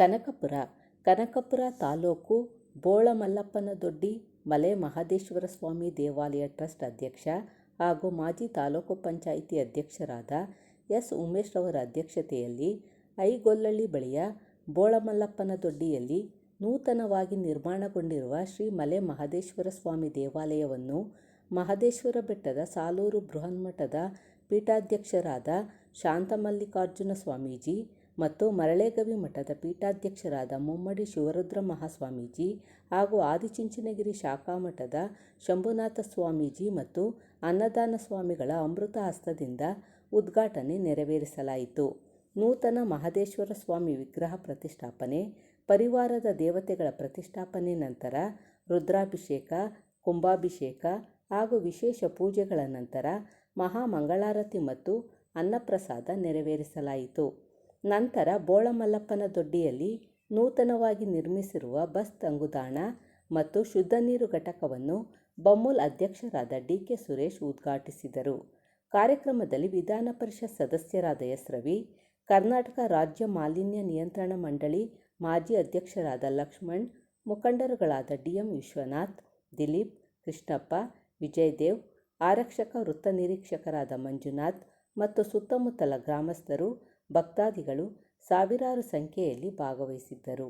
ಕನಕಪುರ ಕನಕಪುರ ತಾಲೂಕು ಬೋಳಮಲ್ಲಪ್ಪನದೊಡ್ಡಿ ಮಲೆ ಮಹದೇಶ್ವರ ಸ್ವಾಮಿ ದೇವಾಲಯ ಟ್ರಸ್ಟ್ ಅಧ್ಯಕ್ಷ ಹಾಗೂ ಮಾಜಿ ತಾಲೂಕು ಪಂಚಾಯಿತಿ ಅಧ್ಯಕ್ಷರಾದ ಎಸ್ ಉಮೇಶ್ ರವರ ಅಧ್ಯಕ್ಷತೆಯಲ್ಲಿ ಐಗೊಲ್ಲಳ್ಳಿ ಬಳಿಯ ಬೋಳಮಲ್ಲಪ್ಪನದೊಡ್ಡಿಯಲ್ಲಿ ನೂತನವಾಗಿ ನಿರ್ಮಾಣಗೊಂಡಿರುವ ಶ್ರೀ ಮಲೆ ಮಹದೇಶ್ವರ ಸ್ವಾಮಿ ದೇವಾಲಯವನ್ನು ಮಹದೇಶ್ವರ ಬೆಟ್ಟದ ಸಾಲೂರು ಬೃಹನ್ಮಠದ ಪೀಠಾಧ್ಯಕ್ಷರಾದ ಶಾಂತಮಲ್ಲಿಕಾರ್ಜುನ ಸ್ವಾಮೀಜಿ ಮತ್ತು ಮರಳೇಗವಿ ಮಠದ ಪೀಠಾಧ್ಯಕ್ಷರಾದ ಮುಮ್ಮಡಿ ಶಿವರುದ್ರ ಮಹಾಸ್ವಾಮೀಜಿ ಹಾಗೂ ಆದಿಚುಂಚನಗಿರಿ ಶಾಖಾಮಠದ ಶಂಭುನಾಥ ಸ್ವಾಮೀಜಿ ಮತ್ತು ಅನ್ನದಾನ ಸ್ವಾಮಿಗಳ ಅಮೃತ ಹಸ್ತದಿಂದ ಉದ್ಘಾಟನೆ ನೆರವೇರಿಸಲಾಯಿತು. ನೂತನ ಮಹದೇಶ್ವರ ಸ್ವಾಮಿ ವಿಗ್ರಹ ಪ್ರತಿಷ್ಠಾಪನೆ, ಪರಿವಾರದ ದೇವತೆಗಳ ಪ್ರತಿಷ್ಠಾಪನೆ ನಂತರ ರುದ್ರಾಭಿಷೇಕ, ಕುಂಭಾಭಿಷೇಕ ಹಾಗೂ ವಿಶೇಷ ಪೂಜೆಗಳ ನಂತರ ಮಹಾಮಂಗಳಾರತಿ ಮತ್ತು ಅನ್ನಪ್ರಸಾದ ನೆರವೇರಿಸಲಾಯಿತು. ನಂತರ ಬೋಳಮಲ್ಲಪ್ಪನದೊಡ್ಡಿಯಲ್ಲಿ ನೂತನವಾಗಿ ನಿರ್ಮಿಸಿರುವ ಬಸ್ ತಂಗುದಾಣ ಮತ್ತು ಶುದ್ಧ ನೀರು ಘಟಕವನ್ನು ಬಮೂಲ್ ಅಧ್ಯಕ್ಷರಾದ ಡಿ.ಕೆ. ಸುರೇಶ್ ಉದ್ಘಾಟಿಸಿದರು. ಕಾರ್ಯಕ್ರಮದಲ್ಲಿ ವಿಧಾನ ಪರಿಷತ್ ಸದಸ್ಯರಾದ ಎಸ್. ರವಿ, ಕರ್ನಾಟಕ ರಾಜ್ಯ ಮಾಲಿನ್ಯ ನಿಯಂತ್ರಣ ಮಂಡಳಿ ಮಾಜಿ ಅಧ್ಯಕ್ಷರಾದ ಲಕ್ಷ್ಮಣ್, ಮುಖಂಡರುಗಳಾದ ಡಿ.ಎಂ. ವಿಶ್ವನಾಥ್, ದಿಲೀಪ್, ಕೃಷ್ಣಪ್ಪ, ವಿಜಯದೇವ್, ಆರಕ್ಷಕ ವೃತ್ತ ನಿರೀಕ್ಷಕರಾದ ಮಂಜುನಾಥ್ ಮತ್ತು ಸುತ್ತಮುತ್ತಲ ಗ್ರಾಮಸ್ಥರು, ಭಕ್ತಾದಿಗಳು ಸಾವಿರಾರು ಸಂಖ್ಯೆಯಲ್ಲಿ ಭಾಗವಹಿಸಿದ್ದರು.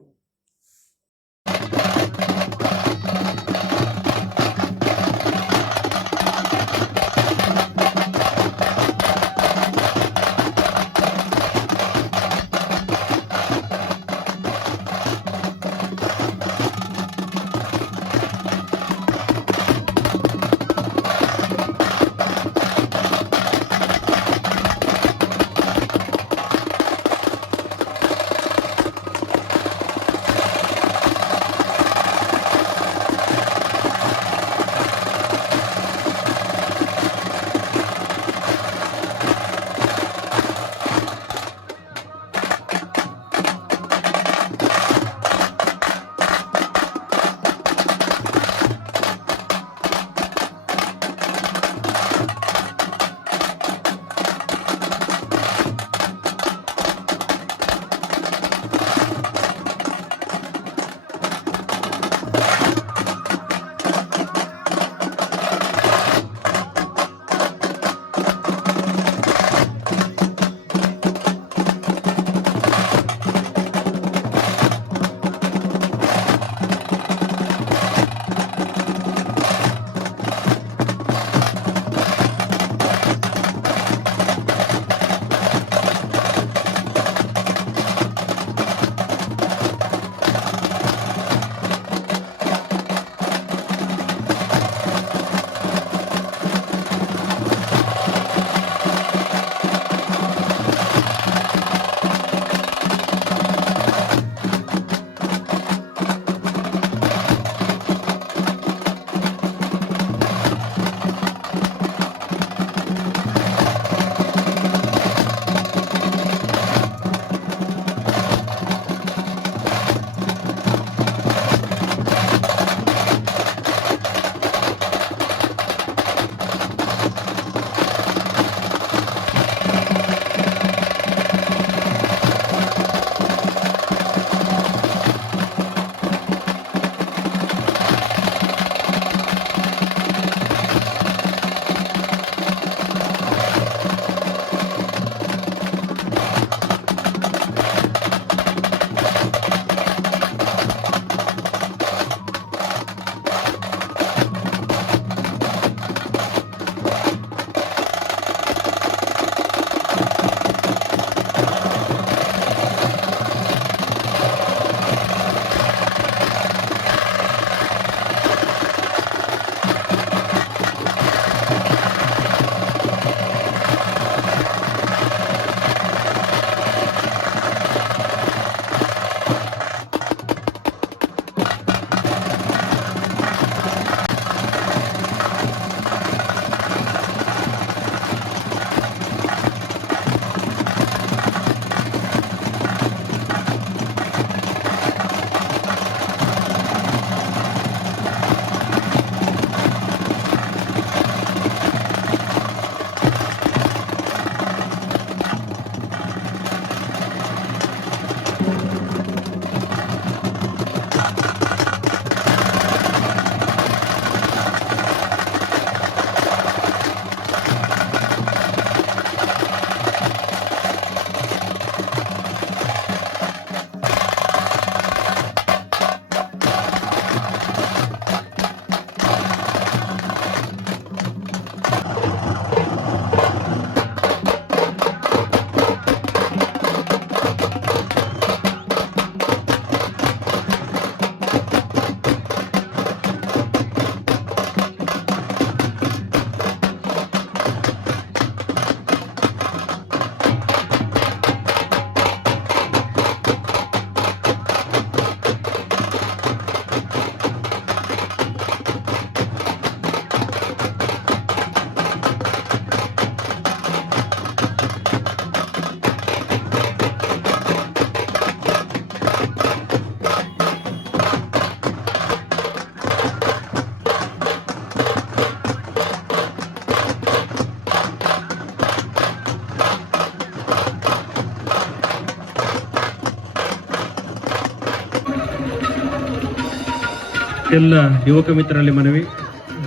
ಎಲ್ಲ ಯುವಕ ಮಿತ್ರರಲ್ಲಿ ಮನವಿ,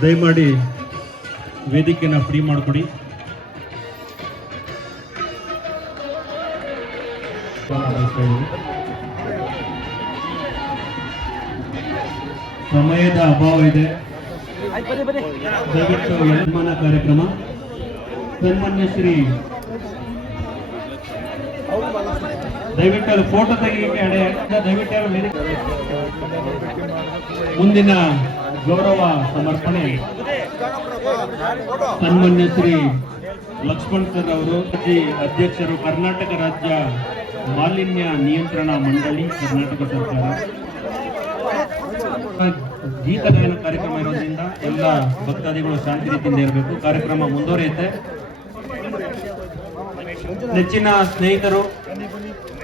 ದಯಮಾಡಿ ವೇದಿಕೆಯನ್ನು ಫ್ರೀ ಮಾಡಿಕೊಡಿ. ಸಮಯದ ಅಭಾವ ಇದೆ. ದಯವಿಟ್ಟು ಯಜಮಾನ ಕಾರ್ಯಕ್ರಮ ಸನ್ಮಾನ್ಯ ಶ್ರೀ ದಯವಿಟ್ಟು ಅಲ್ಲಿ ಫೋಟೋ ತೆಗಿಲಿಕ್ಕೆ ಅಡೆ ದಯವಿಟ್ಟು ಮುಂದಿನ ಗೌರವ ಸಮರ್ಪಣೆ ಸನ್ಮಾನ್ಯ ಶ್ರೀ ಲಕ್ಷ್ಮಣ್ ಸರ್ ಅವರು, ಅಧ್ಯಕ್ಷರು, ಕರ್ನಾಟಕ ರಾಜ್ಯ ಮಾಲಿನ್ಯ ನಿಯಂತ್ರಣ ಮಂಡಳಿ, ಕರ್ನಾಟಕ ಸರ್ಕಾರ. ಗೀತಗಾಯನ ಕಾರ್ಯಕ್ರಮ ಇರೋದ್ರಿಂದ ಎಲ್ಲ ಭಕ್ತಾದಿಗಳು ಶಾಂತಿ ರೀತಿಯಿಂದ ಇರಬೇಕು. ಕಾರ್ಯಕ್ರಮ ಮುಂದುವರಿಯುತ್ತೆ. ನೆಚ್ಚಿನ ಸ್ನೇಹಿತರು,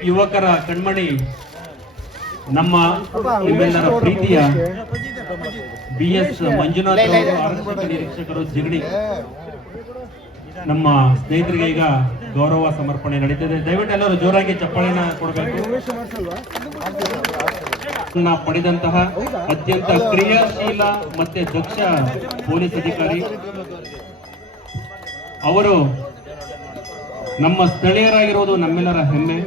ಯುವಕರ ಕಣ್ಮಣಿ, ನಮ್ಮ ನಿಮ್ಮೆಲ್ಲರ ಪ್ರೀತಿಯ BS ಮಂಜುನಾಥ್ ಅವರು, ಆರಕ್ಷಕ ನಿರೀಕ್ಷಕರು, ಜಿಗಣಿ, ನಮ್ಮ ಸ್ನೇಹಿತರಿಗೆ ಈಗ ಗೌರವ ಸಮರ್ಪಣೆ ನಡೀತಿದೆ. ದಯವಿಟ್ಟು ಎಲ್ಲರೂ ಜೋರಾಗಿ ಚಪ್ಪಾಳೆನ ಕೊಡಬೇಕು. ಪಡೆದಂತಹ ಅತ್ಯಂತ ಕ್ರಿಯಾಶೀಲ ಮತ್ತೆ ದಕ್ಷ ಪೊಲೀಸ್ ಅಧಿಕಾರಿ ಅವರು ನಮ್ಮ ಸ್ಥಳೀಯರಾಗಿರುವುದು ನಮ್ಮೆಲ್ಲರ ಹೆಮ್ಮೆ.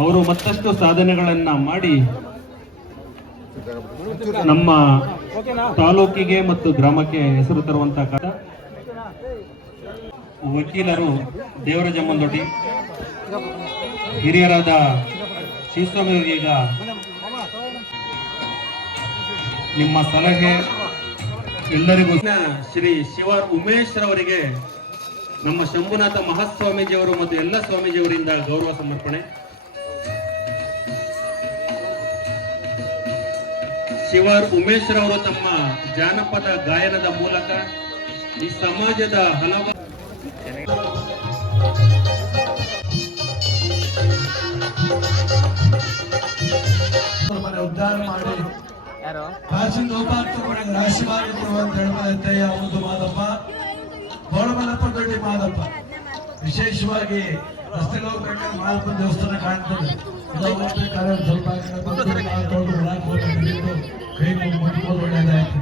ಅವರು ಮತ್ತಷ್ಟು ಸಾಧನೆಗಳನ್ನ ಮಾಡಿ ನಮ್ಮ ತಾಲೂಕಿಗೆ ಮತ್ತು ಗ್ರಾಮಕ್ಕೆ ಹೆಸರು ತರುವಂತಹ ವಕೀಲರು ದೇವರಾಜಮ್ಮನದೊಡ್ಡಿ, ಹಿರಿಯರಾದ ಶಿವಸ್ವಾಮಿಯವರಿಗೆ ಈಗ ನಿಮ್ಮ ಸಲಹೆ ಎಲ್ಲರಿಗೂ. ಶ್ರೀ ಶಿವ ಉಮೇಶ್ ರವರಿಗೆ ನಮ್ಮ ಶಂಭುನಾಥ ಮಹಾಸ್ವಾಮೀಜಿಯವರು ಮತ್ತು ಎಲ್ಲ ಸ್ವಾಮೀಜಿಯವರಿಂದ ಗೌರವ ಸಮರ್ಪಣೆ. ಶಿವ ಉಮೇಶ್ ರವರು ತಮ್ಮ ಜಾನಪದ ಗಾಯನದ ಮೂಲಕ ಈ ಸಮಾಜದ ಹಲವು ಉದ್ಧಾರ ಮಾಡಿ ರಾಶಿಮಾಲಿ ಕೊಡುವಂತ ಹೇಳ್ತಾರೆ ಯಾವುದು ಮಾದಪ್ಪ, ಬೋಳಮಲ್ಲಪ್ಪ ದೊಡ್ಡಿ ಮಾದಪ್ಪ. ವಿಶೇಷವಾಗಿ ರಸ್ತೆಗೆ ಹೋಗ್ಬೇಕಾದ್ರೆ ಮಾದಪ್ಪ ದೇವಸ್ಥಾನ ಕಾಣ್ತದೆ. ಸ್ವಲ್ಪ ಕೈ ಮುಟ್ಬೋದು, ಒಳ್ಳೇದಾಯ್ತು.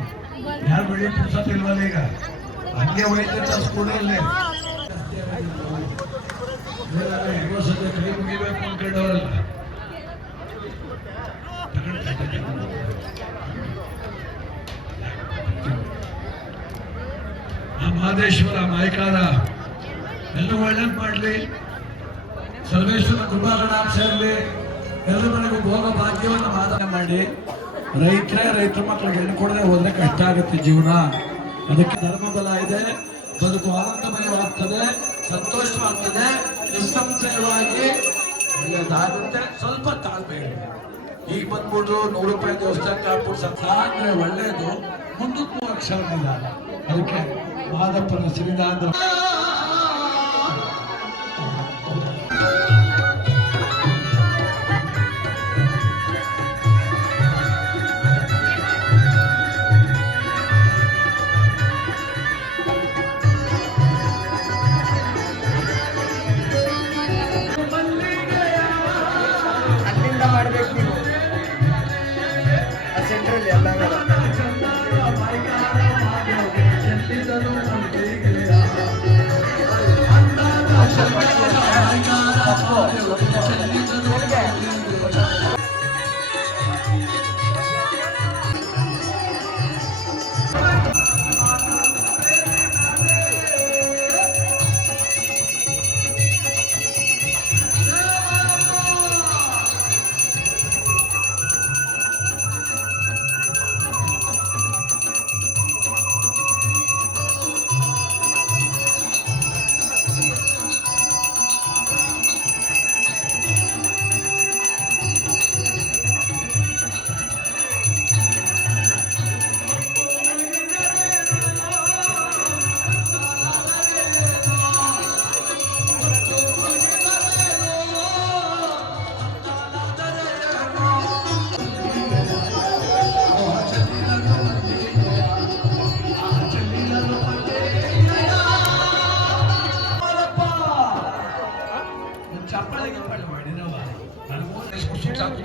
ಯಾರು ಬೆಳಿ ಪುರ್ಸತ್ ಇಲ್ವಲ್ಲ ಈಗ, ಹಂಗೆ ಹೋಯ್ತಂತ ಸ್ಕೂಲಲ್ಲೇ ಕೈ ಮುಗಿಬೇಕು ಅನ್ಕೊಂಡವರಲ್ಲ. ಆ ಮಹದೇಶ್ವರ ಮಾಯಕಾರ ಎಲ್ಲ ಒಳ್ಳೇದು ಮಾಡಲಿ, ಸರ್ವೇಶ್ವರ ಕೃಪಾಗಣಾಂಶ ಇರಲಿ, ಎಲ್ಲ ಮನೆಗೂ ಭೋಗ ಭಾಗ್ಯವನ್ನು ಮಾದನೆ ಮಾಡಿ. ರೈತರ ಮಕ್ಕಳಿಗೆ ಹೆಣ್ಣು ಕೊಡದೆ ಹೋದ್ರೆ ಕಷ್ಟ ಆಗುತ್ತೆ ಜೀವನ. ಅದಕ್ಕೆ ಧರ್ಮಬಲ ಇದೆ, ಬದುಕು ಆನಂದಮಯವಾಗ್ತದೆ, ಸಂತೋಷವಾಗ್ತದೆ, ನಿಸ್ಸಂಶಯವಾಗಿ ಒಳ್ಳೆಯದಾಗುತ್ತೆ. ಸ್ವಲ್ಪ ತಾಳ್ಬೇಡಿ. ಈಗ ಬಂದ್ಬಿಟ್ಟು 100 ರೂಪಾಯಿ ದೇವಸ್ಥಾನಕ್ಕೆ ಹಾಕ್ಬಿಟ್ಟು ಸತ್ಸಾಗ್ರೆ ಒಳ್ಳೇದು, ಮುಂದಕ್ಕೂ ಅಕ್ಷರವಿಲ್ಲ. ಅದಕ್ಕೆ ಮಾದಪ್ಪನ ಶ್ರೀನಾಥ ಅಲ್ಲಿಂದ ಮಾಡ್ಬೇಕು ನೀವು ಸೆಂಟ್ರಲ್ಲಿ ಎಲ್ಲ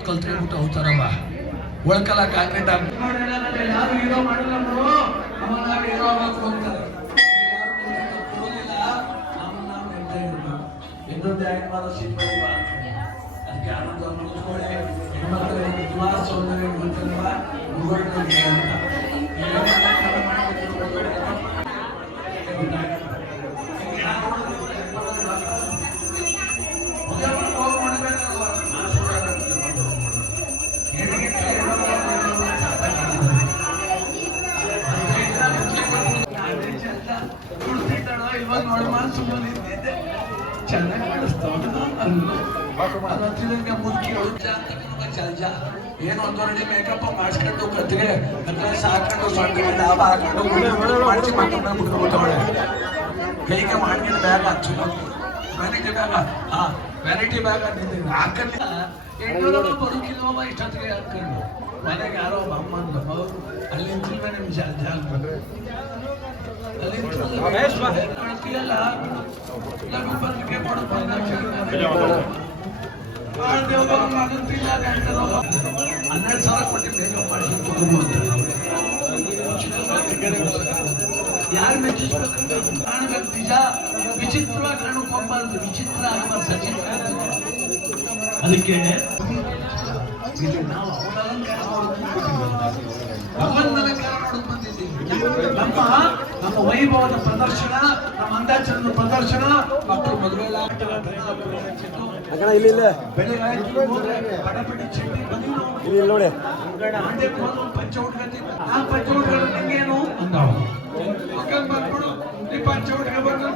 ಕಲ್ತ್ಕೊಂಡ್ಬಿಟ್ಟು ಹೋಗ್ತಾರಲ್ಲ ಒಳ್ಕಲ್ಲ ಕಾಂಕ್ರೀಟ್ ಯಾರು ಹೀರೋ ಮಾಡಿಲ್ಲ ಹೀರೋ ಆಗಬೇಕು ಅಂತಾರೆ ಇನ್ನೊಂದು ಹೆಣ್ಮಾರ ಸಿಬ್ಬಂದಿ ಅದಕ್ಕೆ ಆನಂದ ಮುಗಿಸ್ಕೊಳ್ಳಿ ಹೆಣ್ಮಕ್ಳು ವಿವಾಹ ಸೌಂದರ್ಯ ಬಂತಲ್ವಾ ಮುಗುಳ್ಕೊಳ್ಳಿ ಅಂತ ಚೆನ್ನಾಗಿ ಕಾಣಿಸ್ತಾವ ಮುದುಕಿ ಏನು ಒಂದೊಂದು ಮೇಕಪ್ ಮಾಡಿಸ್ಕೊಂಡು ಕತ್ತಿಗೆ ಸಾಕೊಂಡು ಸೊಂಟ ಲಾಭ ಹಾಕೊಂಡು ಮಾಡಿಸಿ ಮಕ್ಕಳನ್ನ ಬಿಟ್ಕೊಳ್ತಾವಳೆ ಕೈಗೆ ಮಾಡ್ಕೊಂಡು ಬ್ಯಾಗ್ ಹಚ್ಚು ವ್ಯಾನಿಟಿ ಬ್ಯಾಗ ವ್ಯಾನಿಟಿ ಬ್ಯಾಗ್ ಅಂತಿದ್ದೀನಿ ಹಾಕಲ್ಲಿ 800 ಬದುಕಿಲ್ವ ಇಷ್ಟೊತ್ತಿಗೆ ಹಾಕೊಂಡು ಮನೆಗೆ ಯಾರೋ ಅಮ್ಮ ಅಂದ್ರು ಅಲ್ಲಿ ನಿಂತಿಲ್ವೇ ನಿಮ್ ಜಾಗ ಅಲ್ಲಿ ಕಳ್ತಿಯಲ್ಲ ಲಘು ಬರ್ಲಿಕ್ಕೆ ಕೊಡಪ್ಪ ಮಗಂತಿಲ್ಲ 12,000 ಕೊಟ್ಟು ಮೇಕಪ್ ಮಾಡಿಸಿ ತಗೊಂಡು ಯಾರು ಮೆಚ್ಚಿಸ್ಬೇಕು ಕಾಣಬೇಕು ನಿಜ ವಿಚಿತ್ರವಾಗಿ ಕಾಣಕೋಬಾರ್ದು ವಿಚಿತ್ರ ಆಗಬಾರ್ದು ಸಚಿತ್ರ ಅದಕ್ಕೆ ಇಲ್ಲಿ ನಾವು ಅವನ ಅಲಂಕಾರ ನೋಡಕ್ ಬಂದಿದ್ದೀವಿ ನಮ್ಮ ವೈಭವದ ಪ್ರದರ್ಶನ ನಮ್ಮ ಅಂದಾಚರಣದ ಪ್ರದರ್ಶನ ಮಕ್ಕಳು ಮದುವೆ ಬಡಬಡಿ ಚಟ್ನಿ ಬಂದಿಲ್ಲ ನೋಡಿ ಪಂಚ ಹುಡುಗತಿ ಆ ಪಂಚ ಹುಡುಗರು ನಿಂಗೇನು ಅಂದವ ಮಕ್ಕಳು ಬಂದ್ಬಿಡು ಈ ಪಂಚ ಹುಡುಗ ಬಂದ್ರೆ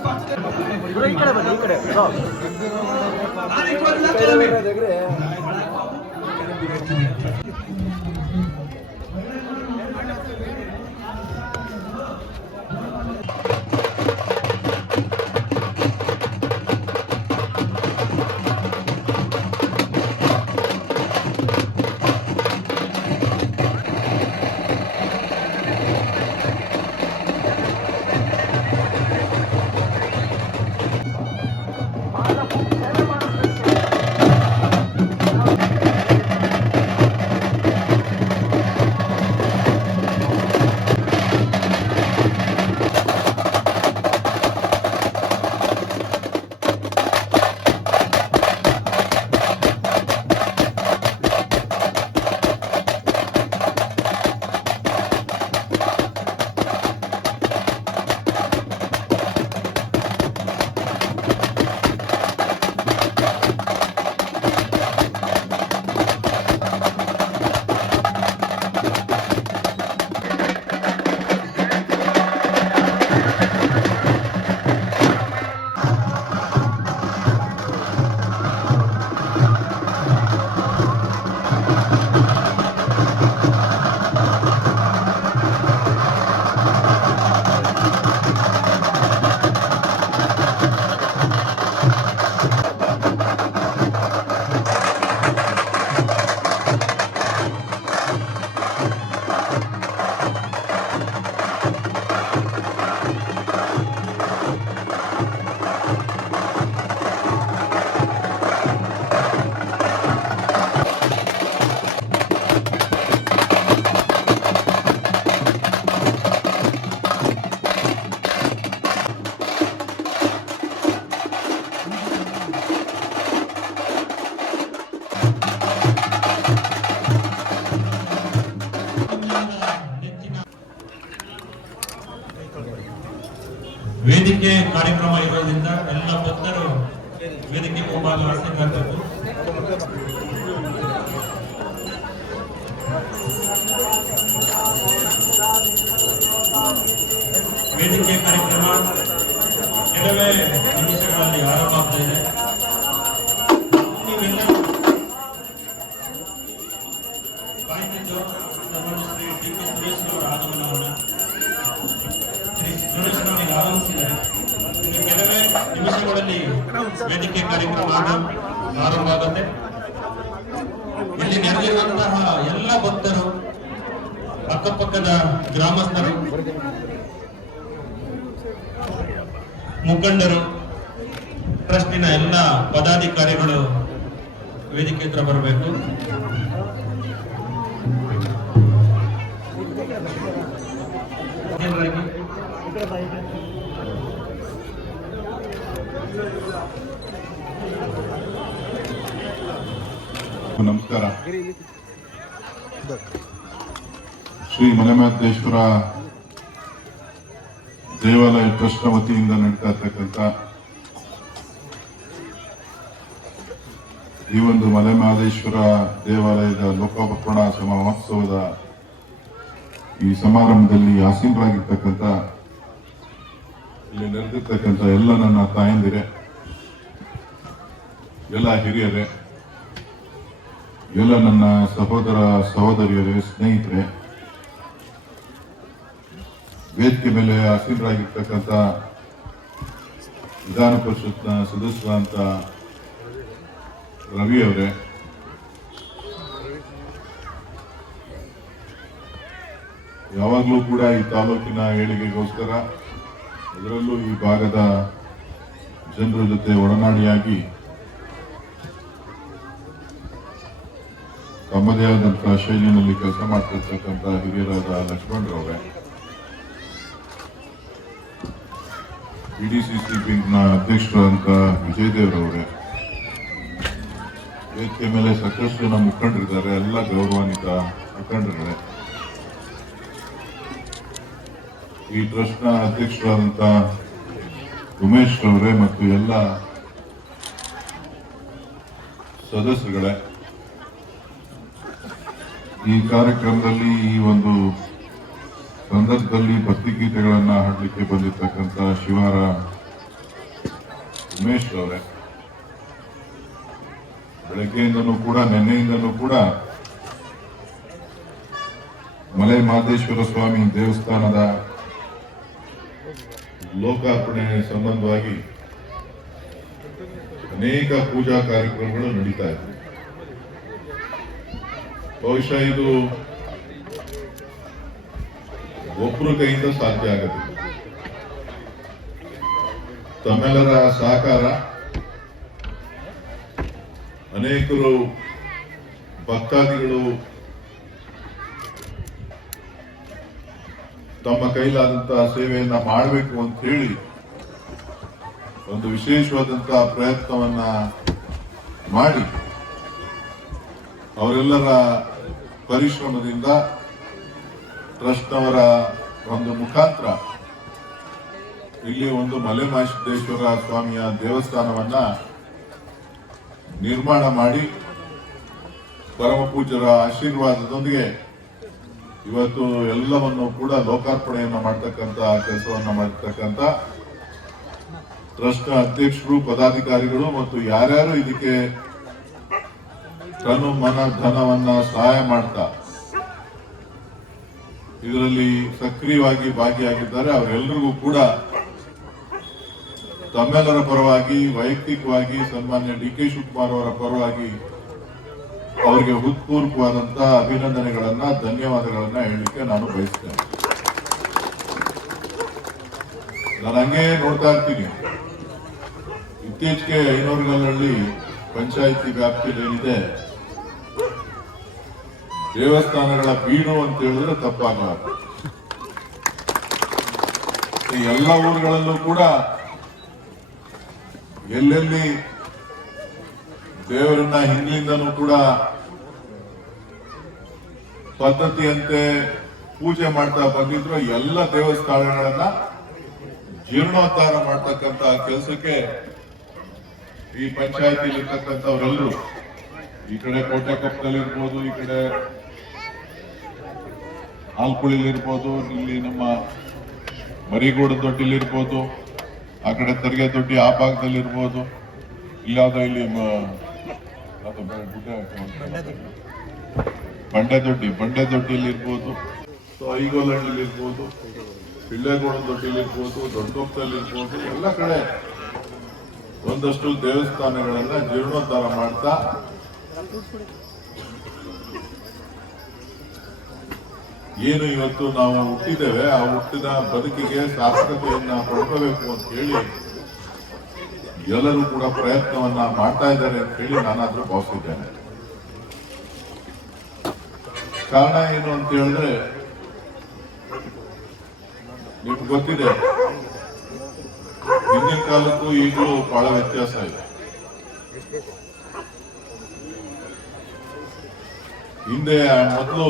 ವೇದಿಕೆ ಕಾರ್ಯಕ್ರಮ ಇರೋದ್ರಿಂದ ಎಲ್ಲ ಭಕ್ತರು ವೇದಿಕೆ ಮುಂಭಾಗವಾಗಬೇಕು. ವೇದಿಕೆ ಕಾರ್ಯಕ್ರಮ ಕೆಲವೇ ನಿಮಿಷಗಳಲ್ಲಿ ಆರಂಭ ಆಗ್ತಾ ಇದೆ. ಕಾಯ್ದಿದ್ದು ಶ್ರೀ ಟಿ ಪಿ ಸುರೇಶ್ ಅವರ ಆಗಮನವನ್ನು ಶ್ರೀ ಸುರೇಶ್ ಅವರಿಗೆ ಆಗಮಿಸಿದ್ದಾರೆ. ಕೆಲವೇ ನಿಮಿಷಗಳಲ್ಲಿ ವೇದಿಕೆ ಕಾರ್ಯಕ್ರಮ ಆರಂಭ ಆಗುತ್ತೆ. ಇಲ್ಲಿ ನೆರೆದಿರುವಂತಹ ಎಲ್ಲ ಭಕ್ತರು, ಅಕ್ಕಪಕ್ಕದ ಗ್ರಾಮಸ್ಥರು, ಮುಖಂಡರು, ಟ್ರಸ್ಟಿನ ಎಲ್ಲ ಪದಾಧಿಕಾರಿಗಳು ವೇದಿಕೆ ಹತ್ರ ಬರಬೇಕು. ನಮಸ್ಕಾರ. ಶ್ರೀ ಮಲೆಮಹದೇಶ್ವರ ದೇವಾಲಯ ಟ್ರಸ್ಟ್ ವತಿಯಿಂದ ನಡೀತಾ ಇರ್ತಕ್ಕಂಥ ಈ ಒಂದು ಮಲೆಮಹದೇಶ್ವರ ದೇವಾಲಯದ ಲೋಕಾರ್ಪಣಾ ಮಹೋತ್ಸವದ ಈ ಸಮಾರಂಭದಲ್ಲಿ ಆಸೀನರಾಗಿರ್ತಕ್ಕಂಥ ಇಲ್ಲಿ ನೆರೆದಿರ್ತಕ್ಕಂಥ ಎಲ್ಲ ನನ್ನ ತಾಯಂದಿರೇ, ಎಲ್ಲ ಹಿರಿಯರೇ, ಎಲ್ಲ ನನ್ನ ಸಹೋದರ ಸಹೋದರಿಯರೇ, ಸ್ನೇಹಿತರೆ, ವೇದಿಕೆ ಮೇಲೆ ಆಸೀನರಾಗಿರ್ತಕ್ಕಂಥ ವಿಧಾನ ಪರಿಷತ್ನ ಸದಸ್ಯರಾದಂಥ ರವಿ ಅವರೇ, ಯಾವಾಗಲೂ ಕೂಡ ಈ ತಾಲೂಕಿನ ಏಳಿಗೆಗೋಸ್ಕರ, ಅದರಲ್ಲೂ ಈ ಭಾಗದ ಜನರ ಜೊತೆ ಒಡನಾಡಿಯಾಗಿ ತಮ್ಮದೇ ಆದಂತಹ ಶೈಲಿನಲ್ಲಿ ಕೆಲಸ ಮಾಡ್ತಿರ್ತಕ್ಕಂಥ ಹಿರಿಯರಾದ ಲಕ್ಷ್ಮಣರವರೇ, PDCC ಬ್ಯಾಂಕ್ನ ಅಧ್ಯಕ್ಷರಾದಂಥ ವಿಜಯದೇವರವರೇ, ವೇದಿಕೆ ಮೇಲೆ ಸಾಕಷ್ಟು ಜನ ಮುಖಂಡರಿದ್ದಾರೆ, ಎಲ್ಲ ಗೌರವಾನ್ವಿತ ಮುಖಂಡರುಗಳೇ, ಈ ಟ್ರಸ್ಟ್ನ ಅಧ್ಯಕ್ಷರಾದಂಥ ಉಮೇಶ್ ಅವರೇ ಮತ್ತು ಎಲ್ಲ ಸದಸ್ಯರುಗಳೇ, ಈ ಕಾರ್ಯಕ್ರಮದಲ್ಲಿ ಈ ಒಂದು ಸಂದರ್ಭದಲ್ಲಿ ಭಕ್ತಿಗೀತೆಗಳನ್ನ ಹಾಡಲಿಕ್ಕೆ ಬಂದಿರತಕ್ಕಂಥ ಶಿವಾರ ಉಮೇಶ್ ಅವರೇ, ಬೆಳಗ್ಗೆಯಿಂದನೂ ಕೂಡ ನಿನ್ನೆಯಿಂದನೂ ಕೂಡ ಮಲೆಮಹದೇಶ್ವರ ಸ್ವಾಮಿ ದೇವಸ್ಥಾನದ ಲೋಕಾರ್ಪಣೆ ಸಂಬಂಧವಾಗಿ ಅನೇಕ ಪೂಜಾ ಕಾರ್ಯಕ್ರಮಗಳು ನಡೀತಾ ಇದೆ. ಬಹುಶಃ ಇದು ಒಬ್ಬರ ಕೈಯಿಂದ ಸಾಧ್ಯ ಆಗುತ್ತೆ. ತಮ್ಮೆಲ್ಲರ ಸಹಕಾರ, ಅನೇಕರು ಭಕ್ತಾದಿಗಳು ತಮ್ಮ ಕೈಲಾದಂತಹ ಸೇವೆಯನ್ನ ಮಾಡಬೇಕು ಅಂತ ಹೇಳಿ ಒಂದು ವಿಶೇಷವಾದಂತಹ ಪ್ರಯತ್ನವನ್ನ ಮಾಡಿ ಅವರೆಲ್ಲರ ಪರಿಶ್ರಮದಿಂದ ಟ್ರಸ್ಟ್ನವರ ಒಂದು ಮುಖಾಂತರ ಇಲ್ಲಿ ಒಂದು ಮಲೆಮಹದೇಶ್ವರ ಸ್ವಾಮಿಯ ದೇವಸ್ಥಾನವನ್ನ ನಿರ್ಮಾಣ ಮಾಡಿ ಪರಮ ಪೂಜ್ಯರ ಆಶೀರ್ವಾದದೊಂದಿಗೆ ಇವತ್ತು ಎಲ್ಲವನ್ನು ಕೂಡ ಲೋಕಾರ್ಪಣೆಯನ್ನು ಮಾಡ್ತಕ್ಕಂಥ ಕೆಲಸವನ್ನ ಮಾಡ್ತಕ್ಕಂಥ ಟ್ರಸ್ಟ್ ಅಧ್ಯಕ್ಷರು, ಪದಾಧಿಕಾರಿಗಳು ಮತ್ತು ಯಾರ್ಯಾರು ಇದಕ್ಕೆ ತನು ಮನ ಧನವನ್ನ ಸಹಾಯ ಮಾಡ್ತಾ ಇದರಲ್ಲಿ ಸಕ್ರಿಯವಾಗಿ ಭಾಗಿಯಾಗಿದ್ದಾರೆ, ಅವರೆಲ್ಲರಿಗೂ ಕೂಡ ತಮ್ಮೆಲ್ಲರ ಪರವಾಗಿ, ವೈಯಕ್ತಿಕವಾಗಿ ಸನ್ಮಾನ್ಯ DK ಶಿವಕುಮಾರ್ ಅವರ ಪರವಾಗಿ ಅವರಿಗೆ ಹೃತ್ಪೂರ್ವಕವಾದಂತಹ ಅಭಿನಂದನೆಗಳನ್ನ, ಧನ್ಯವಾದಗಳನ್ನ ಹೇಳಲಿಕ್ಕೆ ನಾನು ಬಯಸ್ತೇನೆ. ನಾನು ಹಂಗೆ ನೋಡ್ತಾ ಇರ್ತೀನಿ, ಇತ್ತೀಚೆಗೆ ಐನೂರುಗಲ್ಲಹಳ್ಳಿ ಪಂಚಾಯಿತಿ ವ್ಯಾಪ್ತಿಯಲ್ಲಿ ಏನಿದೆ ದೇವಸ್ಥಾನಗಳ ಬೀಡು ಅಂತ ಹೇಳಿದ್ರೆ ತಪ್ಪಾಗಲಾರದು. ಈ ಎಲ್ಲ ಊರುಗಳಲ್ಲೂ ಕೂಡ ಎಲ್ಲೆಲ್ಲಿ ದೇವರನ್ನ ಹಿಂದಿನಿಂದನೂ ಕೂಡ ಪದ್ಧತಿಯಂತೆ ಪೂಜೆ ಮಾಡ್ತಾ ಬಂದಿದ್ರು, ಎಲ್ಲ ದೇವಸ್ಥಾನಗಳನ್ನ ಜೀರ್ಣೋದ್ಧಾರ ಮಾಡ್ತಕ್ಕಂತ ಕೆಲಸಕ್ಕೆ ಈ ಪಂಚಾಯತಿಯಲ್ಲಿ ಇರ್ತಕ್ಕಂಥವರೆಲ್ಲರೂ, ಈ ಕಡೆ ಕೋಟೆಕೊಪ್ಪದಲ್ಲಿರ್ಬೋದು, ಈ ಕಡೆ ಆಲ್ಕುಳಿಲಿರ್ಬೋದು, ಇಲ್ಲಿ ನಮ್ಮ ಮರಿಗೂಡ ದೊಡ್ಡಿಲಿರ್ಬೋದು, ಆ ಕಡೆ ತರ್ಗೆ ದೊಡ್ಡಿ ಆ ಭಾಗದಲ್ಲಿರ್ಬೋದು, ಇಲ್ಲಾದ ಇಲ್ಲಿ ಬಂಡೆ ದೊಡ್ಡಿಲಿರ್ಬೋದು, ಐಗೋಲಹಳ್ಳಿಲಿರ್ಬೋದು, ಪಿಳ್ಳೆಗೋಡ ದೊಡ್ಡಿಲಿರ್ಬೋದು, ದೊಡ್ಡಕೊಪ್ಪದಲ್ಲಿರ್ಬೋದು, ಎಲ್ಲ ಕಡೆ ಒಂದಷ್ಟು ದೇವಸ್ಥಾನಗಳನ್ನ ಜೀರ್ಣೋದ್ಧಾರ ಮಾಡ್ತಾ ಏನು ಇವತ್ತು ನಾವು ಹುಟ್ಟಿದ್ದೇವೆ, ಆ ಹುಟ್ಟಿದ ಬದುಕಿಗೆ ಸಾರ್ಥಕತೆಯನ್ನ ಪಡ್ಕೋಬೇಕು ಅಂತ ಹೇಳಿ ಎಲ್ಲರೂ ಕೂಡ ಪ್ರಯತ್ನವನ್ನ ಮಾಡ್ತಾ ಇದ್ದಾರೆ ಅಂತ ಹೇಳಿ ನಾನಾದ್ರೂ ಭಾವಿಸಿದ್ದೇನೆ. ಕಾರಣ ಏನು ಅಂತ ಹೇಳಿದ್ರೆ ನಿಮ್ಗೆ ಗೊತ್ತಿದೆ, ಹಿಂದಿನ ಕಾಲಕ್ಕೂ ಈಗಲೂ ಬಹಳ ವ್ಯತ್ಯಾಸ ಇದೆ. ಹಿಂದೆ ಮೊದಲು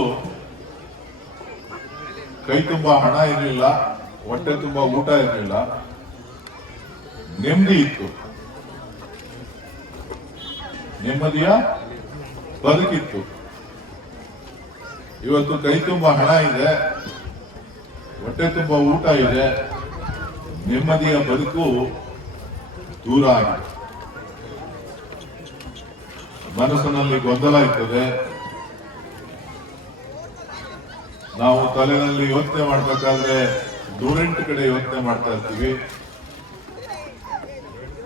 ಕೈ ತುಂಬಾ ಹಣ ಇರಲಿಲ್ಲ, ಹೊಟ್ಟೆ ತುಂಬಾ ಊಟ ಇರಲಿಲ್ಲ, ನೆಮ್ಮದಿ ಇತ್ತು, ನೆಮ್ಮದಿಯ ಬದುಕಿತ್ತು. ಇವತ್ತು ಕೈ ತುಂಬಾ ಹಣ ಇದೆ, ಹೊಟ್ಟೆ ತುಂಬಾ ಊಟ ಇದೆ, ನೆಮ್ಮದಿಯ ಬದುಕು ದೂರ ಆಗಿದೆ. ಮನಸ್ಸಿನಲ್ಲಿ ಗೊಂದಲ ಇರ್ತದೆ. ನಾವು ತಲೆನಲ್ಲಿ ಯೋಚನೆ ಮಾಡ್ಬೇಕಾದ್ರೆ 108 ಕಡೆ ಯೋಚನೆ ಮಾಡ್ತಾ ಇರ್ತೀವಿ.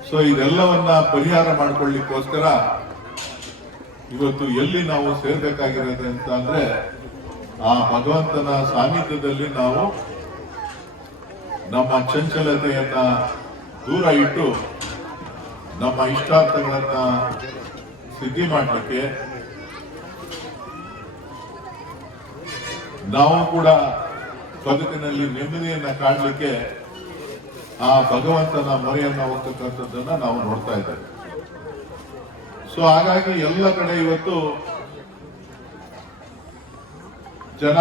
ಸೊ ಇದೆಲ್ಲವನ್ನ ಪರಿಹಾರ ಮಾಡ್ಕೊಳ್ಳಿಕ್ಕೋಸ್ಕರ ಇವತ್ತು ಎಲ್ಲಿ ನಾವು ಸೇರ್ಬೇಕಾಗಿರೋದು ಅಂತ ಅಂದ್ರೆ ಆ ಭಗವಂತನ ಸಾನ್ನಿಧ್ಯದಲ್ಲಿ ನಾವು ನಮ್ಮ ಚಂಚಲತೆಯನ್ನ ದೂರ ಇಟ್ಟು ನಮ್ಮ ಇಷ್ಟಾರ್ಥಗಳನ್ನ ಸಿದ್ಧಿ ಮಾಡಲಿಕ್ಕೆ ನಾವು ಕೂಡ ಬದುಕಿನಲ್ಲಿ ನೆಮ್ಮದಿಯನ್ನ ಕಾಣಲಿಕ್ಕೆ ಆ ಭಗವಂತನ ಮೊರೆಯನ್ನ ಹೋಗ್ತಕ್ಕಂಥದ್ದನ್ನ ನಾವು ನೋಡ್ತಾ ಇದ್ದೇವೆ. ಸೊ ಹಾಗಾಗಿ ಎಲ್ಲ ಕಡೆ ಇವತ್ತು ಜನ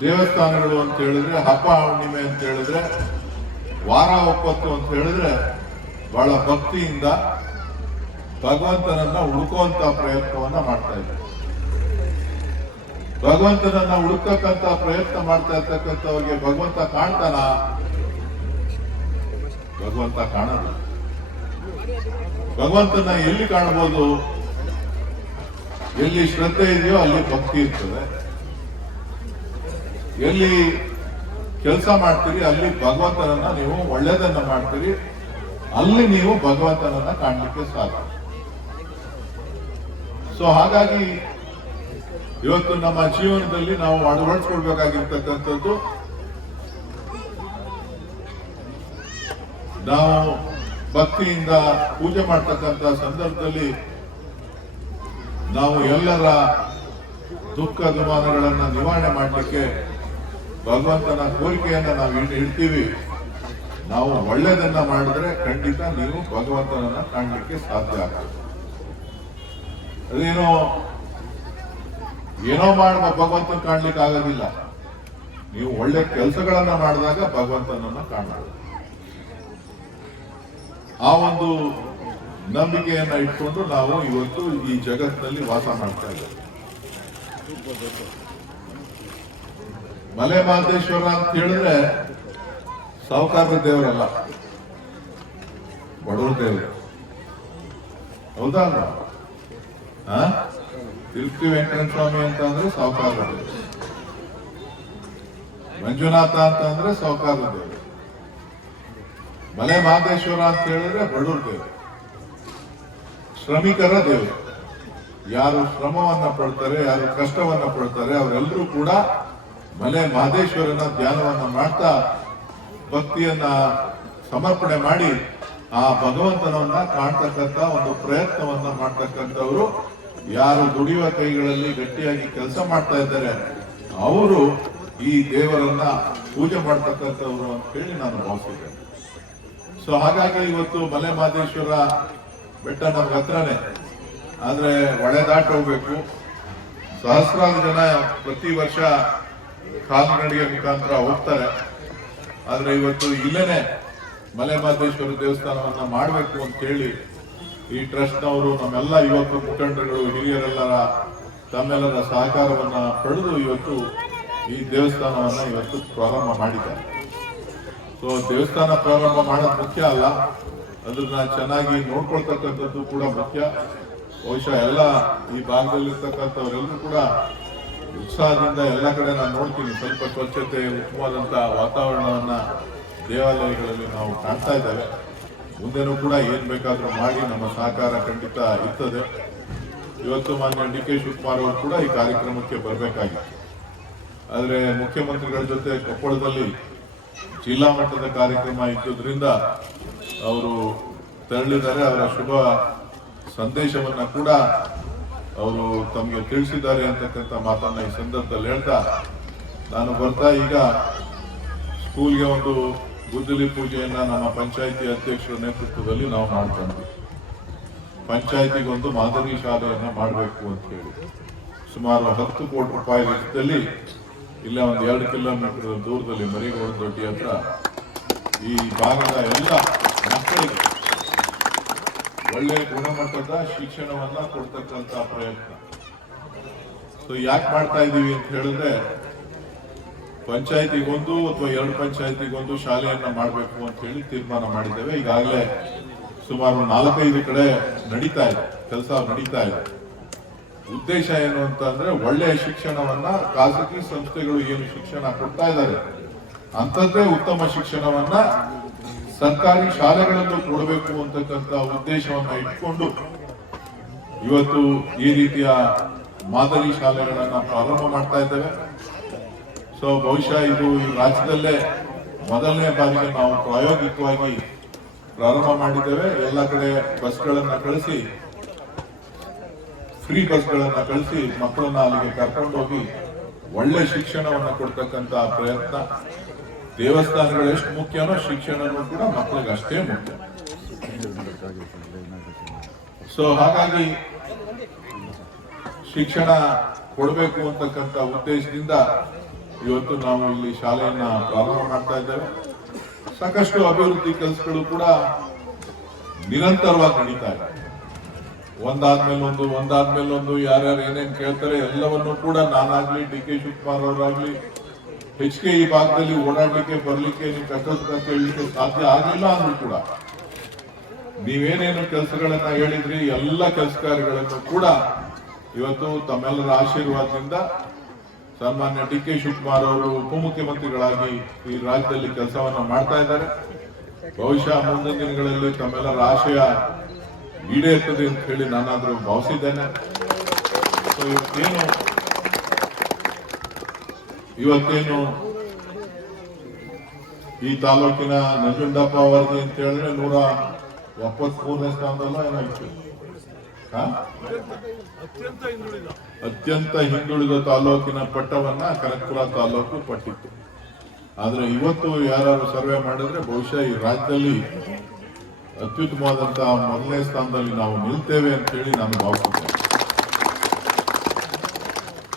ದೇವಸ್ಥಾನಗಳು ಅಂತ ಹೇಳಿದ್ರೆ, ಹಬ್ಬ ಹುಣ್ಣಿಮೆ ಅಂತ ಹೇಳಿದ್ರೆ, ವಾರ ಒಪ್ಪತ್ತು ಅಂತ ಹೇಳಿದ್ರೆ ಬಹಳ ಭಕ್ತಿಯಿಂದ ಭಗವಂತನನ್ನ ಹುಡುಕುವಂತ ಪ್ರಯತ್ನವನ್ನ ಮಾಡ್ತಾ ಇದ್ದಾರೆ. ಭಗವಂತನನ್ನ ಹುಡುಕಕ್ಕಂತ ಪ್ರಯತ್ನ ಮಾಡ್ತಾ ಇರ್ತಕ್ಕಂಥವ್ರಿಗೆ ಭಗವಂತ ಕಾಣ್ತಾನ? ಭಗವಂತ ಕಾಣಲ್ಲ. ಭಗವಂತನ ಎಲ್ಲಿ ಕಾಣಬಹುದು? ಎಲ್ಲಿ ಶ್ರದ್ಧೆ ಇದೆಯೋ ಅಲ್ಲಿ ಭಕ್ತಿ ಇರ್ತದೆ. ಎಲ್ಲಿ ಕೆಲಸ ಮಾಡ್ತೀರಿ ಅಲ್ಲಿ ಭಗವಂತನನ್ನ ನೀವು ಒಳ್ಳೆಯದನ್ನ ಮಾಡ್ತೀರಿ, ಅಲ್ಲಿ ನೀವು ಭಗವಂತನನ್ನ ಕಾಣಲಿಕ್ಕೆ ಸಾಧ್ಯ. ಸೊ ಹಾಗಾಗಿ ಇವತ್ತು ನಮ್ಮ ಜೀವನದಲ್ಲಿ ನಾವು ಅಳವಡಿಸ್ಕೊಳ್ಬೇಕಾಗಿರ್ತಕ್ಕಂಥದ್ದು, ನಾವು ಭಕ್ತಿಯಿಂದ ಪೂಜೆ ಮಾಡ್ತಕ್ಕಂಥ ಸಂದರ್ಭದಲ್ಲಿ ನಾವು ಎಲ್ಲರ ದುಃಖ ದುಮಾನಗಳನ್ನ ನಿವಾರಣೆ ಮಾಡಲಿಕ್ಕೆ ಭಗವಂತನ ಕೋರಿಕೆಯನ್ನ ನಾವು ಇಡ್ತೀವಿ. ನಾವು ಒಳ್ಳೆಯದನ್ನ ಮಾಡಿದ್ರೆ ಖಂಡಿತ ನೀವು ಭಗವಂತನನ್ನ ಕಾಣಲಿಕ್ಕೆ ಸಾಧ್ಯ ಆಗ್ತದೆ. ಅದೇನೋ ಏನೋ ಮಾಡುವ ಭಗವಂತನ ಕಾಣ್ಲಿಕ್ಕೆ ಆಗೋದಿಲ್ಲ. ನೀವು ಒಳ್ಳೆ ಕೆಲಸಗಳನ್ನ ಮಾಡಿದಾಗ ಭಗವಂತನನ್ನ ಕಾಣಬಹುದು. ಆ ಒಂದು ನಂಬಿಕೆಯನ್ನ ಇಟ್ಕೊಂಡು ನಾವು ಇವತ್ತು ಈ ಜಗತ್ತಿನಲ್ಲಿ ವಾಸ ಮಾಡ್ತಾ ಇದ್ದೇವೆ. ಮಲೆ ಮಹದೇಶ್ವರ ಅಂತ ಹೇಳಿದ್ರೆ ಸಾಹುಕಾರರ ದೇವರಲ್ಲ, ಬಡವರ ದೇವರು. ಹೌದಾ ಅಲ್ವಾ? ತಿರುಪತಿ ವೆಂಕಟೇಶ್ವರ ಸ್ವಾಮಿ ಅಂತ ಅಂದ್ರೆ ಸಾಹುಕಾರರ ದೇವರು, ಮಂಜುನಾಥ ಅಂತ ಅಂದ್ರೆ ಸಾಹುಕಾರರ ದೇವರು, ಮಲೆ ಮಹದೇಶ್ವರ ಅಂತ ಹೇಳಿದ್ರೆ ಬಡವರ ದೇವರು, ಶ್ರಮಿಕರ ದೇವರು. ಯಾರು ಶ್ರಮವನ್ನ ಪಡ್ತಾರೆ, ಯಾರು ಕಷ್ಟವನ್ನ ಪಡ್ತಾರೆ, ಅವರೆಲ್ಲರೂ ಕೂಡ ಮಲೆ ಮಹದೇಶ್ವರನ ಧ್ಯಾನವನ್ನ ಮಾಡ್ತಾ ಭಕ್ತಿಯನ್ನ ಸಮರ್ಪಣೆ ಮಾಡಿ ಆ ಭಗವಂತನವನ್ನ ಕಾಣ್ತಕ್ಕಂಥ ಒಂದು ಪ್ರಯತ್ನವನ್ನ ಮಾಡ್ತಕ್ಕಂಥವ್ರು. ಯಾರು ದುಡಿಯುವ ಕೈಗಳಲ್ಲಿ ಗಟ್ಟಿಯಾಗಿ ಕೆಲಸ ಮಾಡ್ತಾ ಇದ್ದಾರೆ ಅವರು ಈ ದೇವರನ್ನ ಪೂಜೆ ಮಾಡ್ತಕ್ಕಂಥವ್ರು ಅಂತ ಹೇಳಿ ನಾನು ಭಾವಿಸಿದ್ದೇನೆ. ಸೊ ಹಾಗಾಗಿ ಇವತ್ತು ಮಲೆ ಮಹದೇಶ್ವರ ಬೆಟ್ಟ ನಮ್ಗೆ ಹತ್ರನೇ, ಆದ್ರೆ ಒಳೆ ದಾಟಿ ಹೋಗ್ಬೇಕು. ಸಹಸ್ರಾರು ಜನ ಪ್ರತಿ ವರ್ಷ ಕಾಲ್ನಡಿಗೆ ಮುಖಾಂತರ ಹೋಗ್ತಾರೆ. ಆದ್ರೆ ಇವತ್ತು ಇಲ್ಲೇನೆ ಮಲೆ ಮಹದೇಶ್ವರ ದೇವಸ್ಥಾನವನ್ನ ಮಾಡಬೇಕು ಅಂತ ಹೇಳಿ ಈ ಟ್ರಸ್ಟ್ನವರು, ನಮ್ಮೆಲ್ಲ ಯುವಕ ಮುಖಂಡರುಗಳು, ಹಿರಿಯರೆಲ್ಲರ ತಮ್ಮೆಲ್ಲರ ಸಹಕಾರವನ್ನ ಪಡೆದು ಇವತ್ತು ಈ ದೇವಸ್ಥಾನವನ್ನ ಇವತ್ತು ಪ್ರಾರಂಭ ಮಾಡಿದ್ದಾರೆ. ಸೊ ದೇವಸ್ಥಾನ ಪ್ರಾರಂಭ ಮಾಡೋದು ಮುಖ್ಯ ಅಲ್ಲ, ಅದನ್ನ ಚೆನ್ನಾಗಿ ನೋಡ್ಕೊಳ್ತಕ್ಕಂಥದ್ದು ಕೂಡ ಮುಖ್ಯ. ಬಹುಶಃ ಎಲ್ಲ ಈ ಭಾಗದಲ್ಲಿರ್ತಕ್ಕಂಥವರೆಲ್ಲರೂ ಕೂಡ ಉತ್ಸಾಹದಿಂದ ಎಲ್ಲ ಕಡೆ ನಾನು ನೋಡ್ತೀನಿ, ಸ್ವಲ್ಪ ಸ್ವಚ್ಛತೆ, ಉತ್ತಮವಾದಂಥ ವಾತಾವರಣವನ್ನ ದೇವಾಲಯಗಳಲ್ಲಿ ನಾವು ಕಾಣ್ತಾ ಇದ್ದೇವೆ. ಮುಂದೆನೂ ಕೂಡ ಏನ್ ಬೇಕಾದ್ರೂ ಮಾಡಿ ನಮ್ಮ ಸಹಕಾರ ಖಂಡಿತ ಇರ್ತದೆ. ಇವತ್ತು ಮಾನ್ಯ ಡಿ ಕೆ ಶಿವಕುಮಾರ್ ಅವರು ಕೂಡ ಈ ಕಾರ್ಯಕ್ರಮಕ್ಕೆ ಬರಬೇಕಾಗಿತ್ತು. ಆದರೆ ಮುಖ್ಯಮಂತ್ರಿಗಳ ಜೊತೆ ಕೊಪ್ಪಳದಲ್ಲಿ ಜಿಲ್ಲಾ ಮಟ್ಟದ ಕಾರ್ಯಕ್ರಮ ಇದ್ದುದರಿಂದ ಅವರು ತೆರಳಿದ್ದಾರೆ. ಅವರ ಶುಭ ಸಂದೇಶವನ್ನ ಕೂಡ ಅವರು ತಮಗೆ ತಿಳಿಸಿದ್ದಾರೆ ಅಂತಕ್ಕಂಥ ಮಾತನ್ನ ಈ ಸಂದರ್ಭದಲ್ಲಿ ಹೇಳ್ತಾ, ನಾನು ಬರ್ತಾ ಈಗ ಸ್ಕೂಲ್ಗೆ ಒಂದು ಗುದ್ದಲಿ ಪೂಜೆಯನ್ನ ನಮ್ಮ ಪಂಚಾಯಿತಿ ಅಧ್ಯಕ್ಷರ ನೇತೃತ್ವದಲ್ಲಿ ನಾವು ಮಾಡ್ಕೊಂಡ್ವಿ. ಪಂಚಾಯಿತಿಗೊಂದು ಮಾದರಿ ಶಾಲೆಯನ್ನ ಮಾಡಬೇಕು ಅಂತ ಹೇಳಿ ಸುಮಾರು 10 ಕೋಟಿ ರೂಪಾಯಿ ವೆಚ್ಚದಲ್ಲಿ ಇಲ್ಲೇ ಒಂದು 2 ಕಿಲೋಮೀಟರ್ ದೂರದಲ್ಲಿ ಮರಿಗೋಡು ದೊಡ್ಡಿ ಹತ್ರ ಈ ಭಾಗದ ಎಲ್ಲ ಮಕ್ಕಳಿಗೆ ಒಳ್ಳೆ ಗುಣಮಟ್ಟದ ಶಿಕ್ಷಣವನ್ನ ಕೊಡ್ತಕ್ಕಂಥ ಪ್ರಯತ್ನ. ಸೊ ಯಾಕೆ ಮಾಡ್ತಾ ಇದ್ದೀವಿ ಅಂತ ಹೇಳಿದ್ರೆ, ಪಂಚಾಯತಿಗೊಂದು ಅಥವಾ 2 ಪಂಚಾಯತಿಗೊಂದು ಶಾಲೆಯನ್ನ ಮಾಡಬೇಕು ಅಂತ ಹೇಳಿ ತೀರ್ಮಾನ ಮಾಡಿದ್ದೇವೆ. ಈಗಾಗಲೇ ಸುಮಾರು 4-5 ಕಡೆ ನಡೀತಾ ಇದೆ, ಕೆಲಸ ನಡೀತಾ ಇದೆ. ಉದ್ದೇಶ ಏನು ಅಂತಂದ್ರೆ, ಒಳ್ಳೆಯ ಶಿಕ್ಷಣವನ್ನ ಖಾಸಗಿ ಸಂಸ್ಥೆಗಳು ಏನು ಶಿಕ್ಷಣ ಕೊಡ್ತಾ ಇದ್ದಾರೆ ಅಂಥದ್ದೇ ಉತ್ತಮ ಶಿಕ್ಷಣವನ್ನ ಸರ್ಕಾರಿ ಶಾಲೆಗಳಲ್ಲೂ ಕೊಡಬೇಕು ಅಂತಕ್ಕಂಥ ಉದ್ದೇಶವನ್ನ ಇಟ್ಕೊಂಡು ಇವತ್ತು ಈ ರೀತಿಯ ಮಾದರಿ ಶಾಲೆಗಳನ್ನ ಪ್ರಾರಂಭ ಮಾಡ್ತಾ ಇದ್ದೇವೆ. ಸೊ ಬಹುಶಃ ಇದು ಈ ರಾಜ್ಯದಲ್ಲೇ ಮೊದಲನೇ ಬಾರಿಗೆ ನಾವು ಪ್ರಾಯೋಗಿಕವಾಗಿ ಪ್ರಾರಂಭ ಮಾಡಿದ್ದೇವೆ. ಎಲ್ಲ ಕಡೆ ಬಸ್ಗಳನ್ನ ಕಳಿಸಿ, ಫ್ರೀ ಬಸ್ಗಳನ್ನ ಕಳಿಸಿ ಮಕ್ಕಳನ್ನ ಅಲ್ಲಿಗೆ ಕರ್ಕೊಂಡು ಹೋಗಿ ಒಳ್ಳೆ ಶಿಕ್ಷಣವನ್ನ ಕೊಡ್ತಕ್ಕಂಥ ಪ್ರಯತ್ನ. ದೇವಸ್ಥಾನಗಳು ಎಷ್ಟು ಮುಖ್ಯನೋ ಶಿಕ್ಷಣನೂ ಕೂಡ ಮಕ್ಕಳಿಗೆ ಅಷ್ಟೇ ಮುಖ್ಯ. ಸೊ ಹಾಗಾಗಿ ಶಿಕ್ಷಣ ಕೊಡಬೇಕು ಅಂತಕ್ಕಂಥ ಉದ್ದೇಶದಿಂದ ಇವತ್ತು ನಾವು ಇಲ್ಲಿ ಶಾಲೆಯನ್ನ ಪ್ರಾರಂಭ ಮಾಡ್ತಾ ಇದ್ದೇವೆ. ಸಾಕಷ್ಟು ಅಭಿವೃದ್ಧಿ ಕೆಲಸಗಳು ಕೂಡ ನಿರಂತರವಾಗಿ ನಡೀತಾ ಇದೆ. ಒಂದಾದ್ಮೇಲೊಂದು ಯಾರ್ಯಾರು ಏನೇನ್ ಕೇಳ್ತಾರೆ ಎಲ್ಲವನ್ನೂ ಕೂಡ ನಾನಾಗ್ಲಿ, ಡಿ ಕೆ ಶಿವಕುಮಾರ್ ಅವರಾಗ್ಲಿ, ಹೆಚ್ಚಿಗೆ ಈ ಭಾಗದಲ್ಲಿ ಓಡಾಡ್ಲಿಕ್ಕೆ ಬರ್ಲಿಕ್ಕೆ ನೀವು ಕಷ್ಟ ಕೇಳಲಿಕ್ಕೆ ಸಾಧ್ಯ ಆಗಲಿಲ್ಲ ಅಂದ್ರೂ ಕೂಡ ನೀವೇನೇನು ಕೆಲಸಗಳನ್ನ ಹೇಳಿದ್ರಿ ಎಲ್ಲ ಕೆಲಸ ಕಾರ್ಯಗಳನ್ನು ಕೂಡ ಇವತ್ತು ತಮ್ಮೆಲ್ಲರ ಆಶೀರ್ವಾದದಿಂದ ಸನ್ಮಾನ್ಯ ಡಿ ಕೆ ಶಿವಕುಮಾರ್ ಅವರು ಉಪಮುಖ್ಯಮಂತ್ರಿಗಳಾಗಿ ಈ ರಾಜ್ಯದಲ್ಲಿ ಕೆಲಸವನ್ನ ಮಾಡ್ತಾ ಇದ್ದಾರೆ. ಬಹುಶಃ ಮುಂದಿನ ದಿನಗಳಲ್ಲಿ ತಮ್ಮೆಲ್ಲರ ಆಶಯ ಈಡೇರ್ತದೆ ಅಂತ ಹೇಳಿ ನಾನಾದ್ರೂ ಭಾವಿಸಿದ್ದೇನೆ. ಇವತ್ತೇನು ಈ ತಾಲೂಕಿನ ನಂಜುಂಡಪ್ಪ ವರದಿ ಅಂತ ಹೇಳಿದ್ರೆ 173ನೇ ಸ್ಥಾನದಲ್ಲ ಏನಾಯ್ತು, ಅತ್ಯಂತ ಹಿಂದುಳಿದ ತಾಲೂಕಿನ ಪಟ್ಟವನ್ನ ಕನಕಪುರ ತಾಲೂಕು ಪಟ್ಟಿತ್ತು. ಆದ್ರೆ ಇವತ್ತು ಯಾರು ಸರ್ವೆ ಮಾಡಿದ್ರೆ ಬಹುಶಃ ಈ ರಾಜ್ಯದಲ್ಲಿ ಅತ್ಯುತ್ತಮವಾದಂತಹ 1ನೇ ಸ್ಥಾನದಲ್ಲಿ ನಾವು ನಿಲ್ತೇವೆ ಅಂತ ಹೇಳಿ ನಾನು ಭಾವಿಸುತ್ತೇನೆ.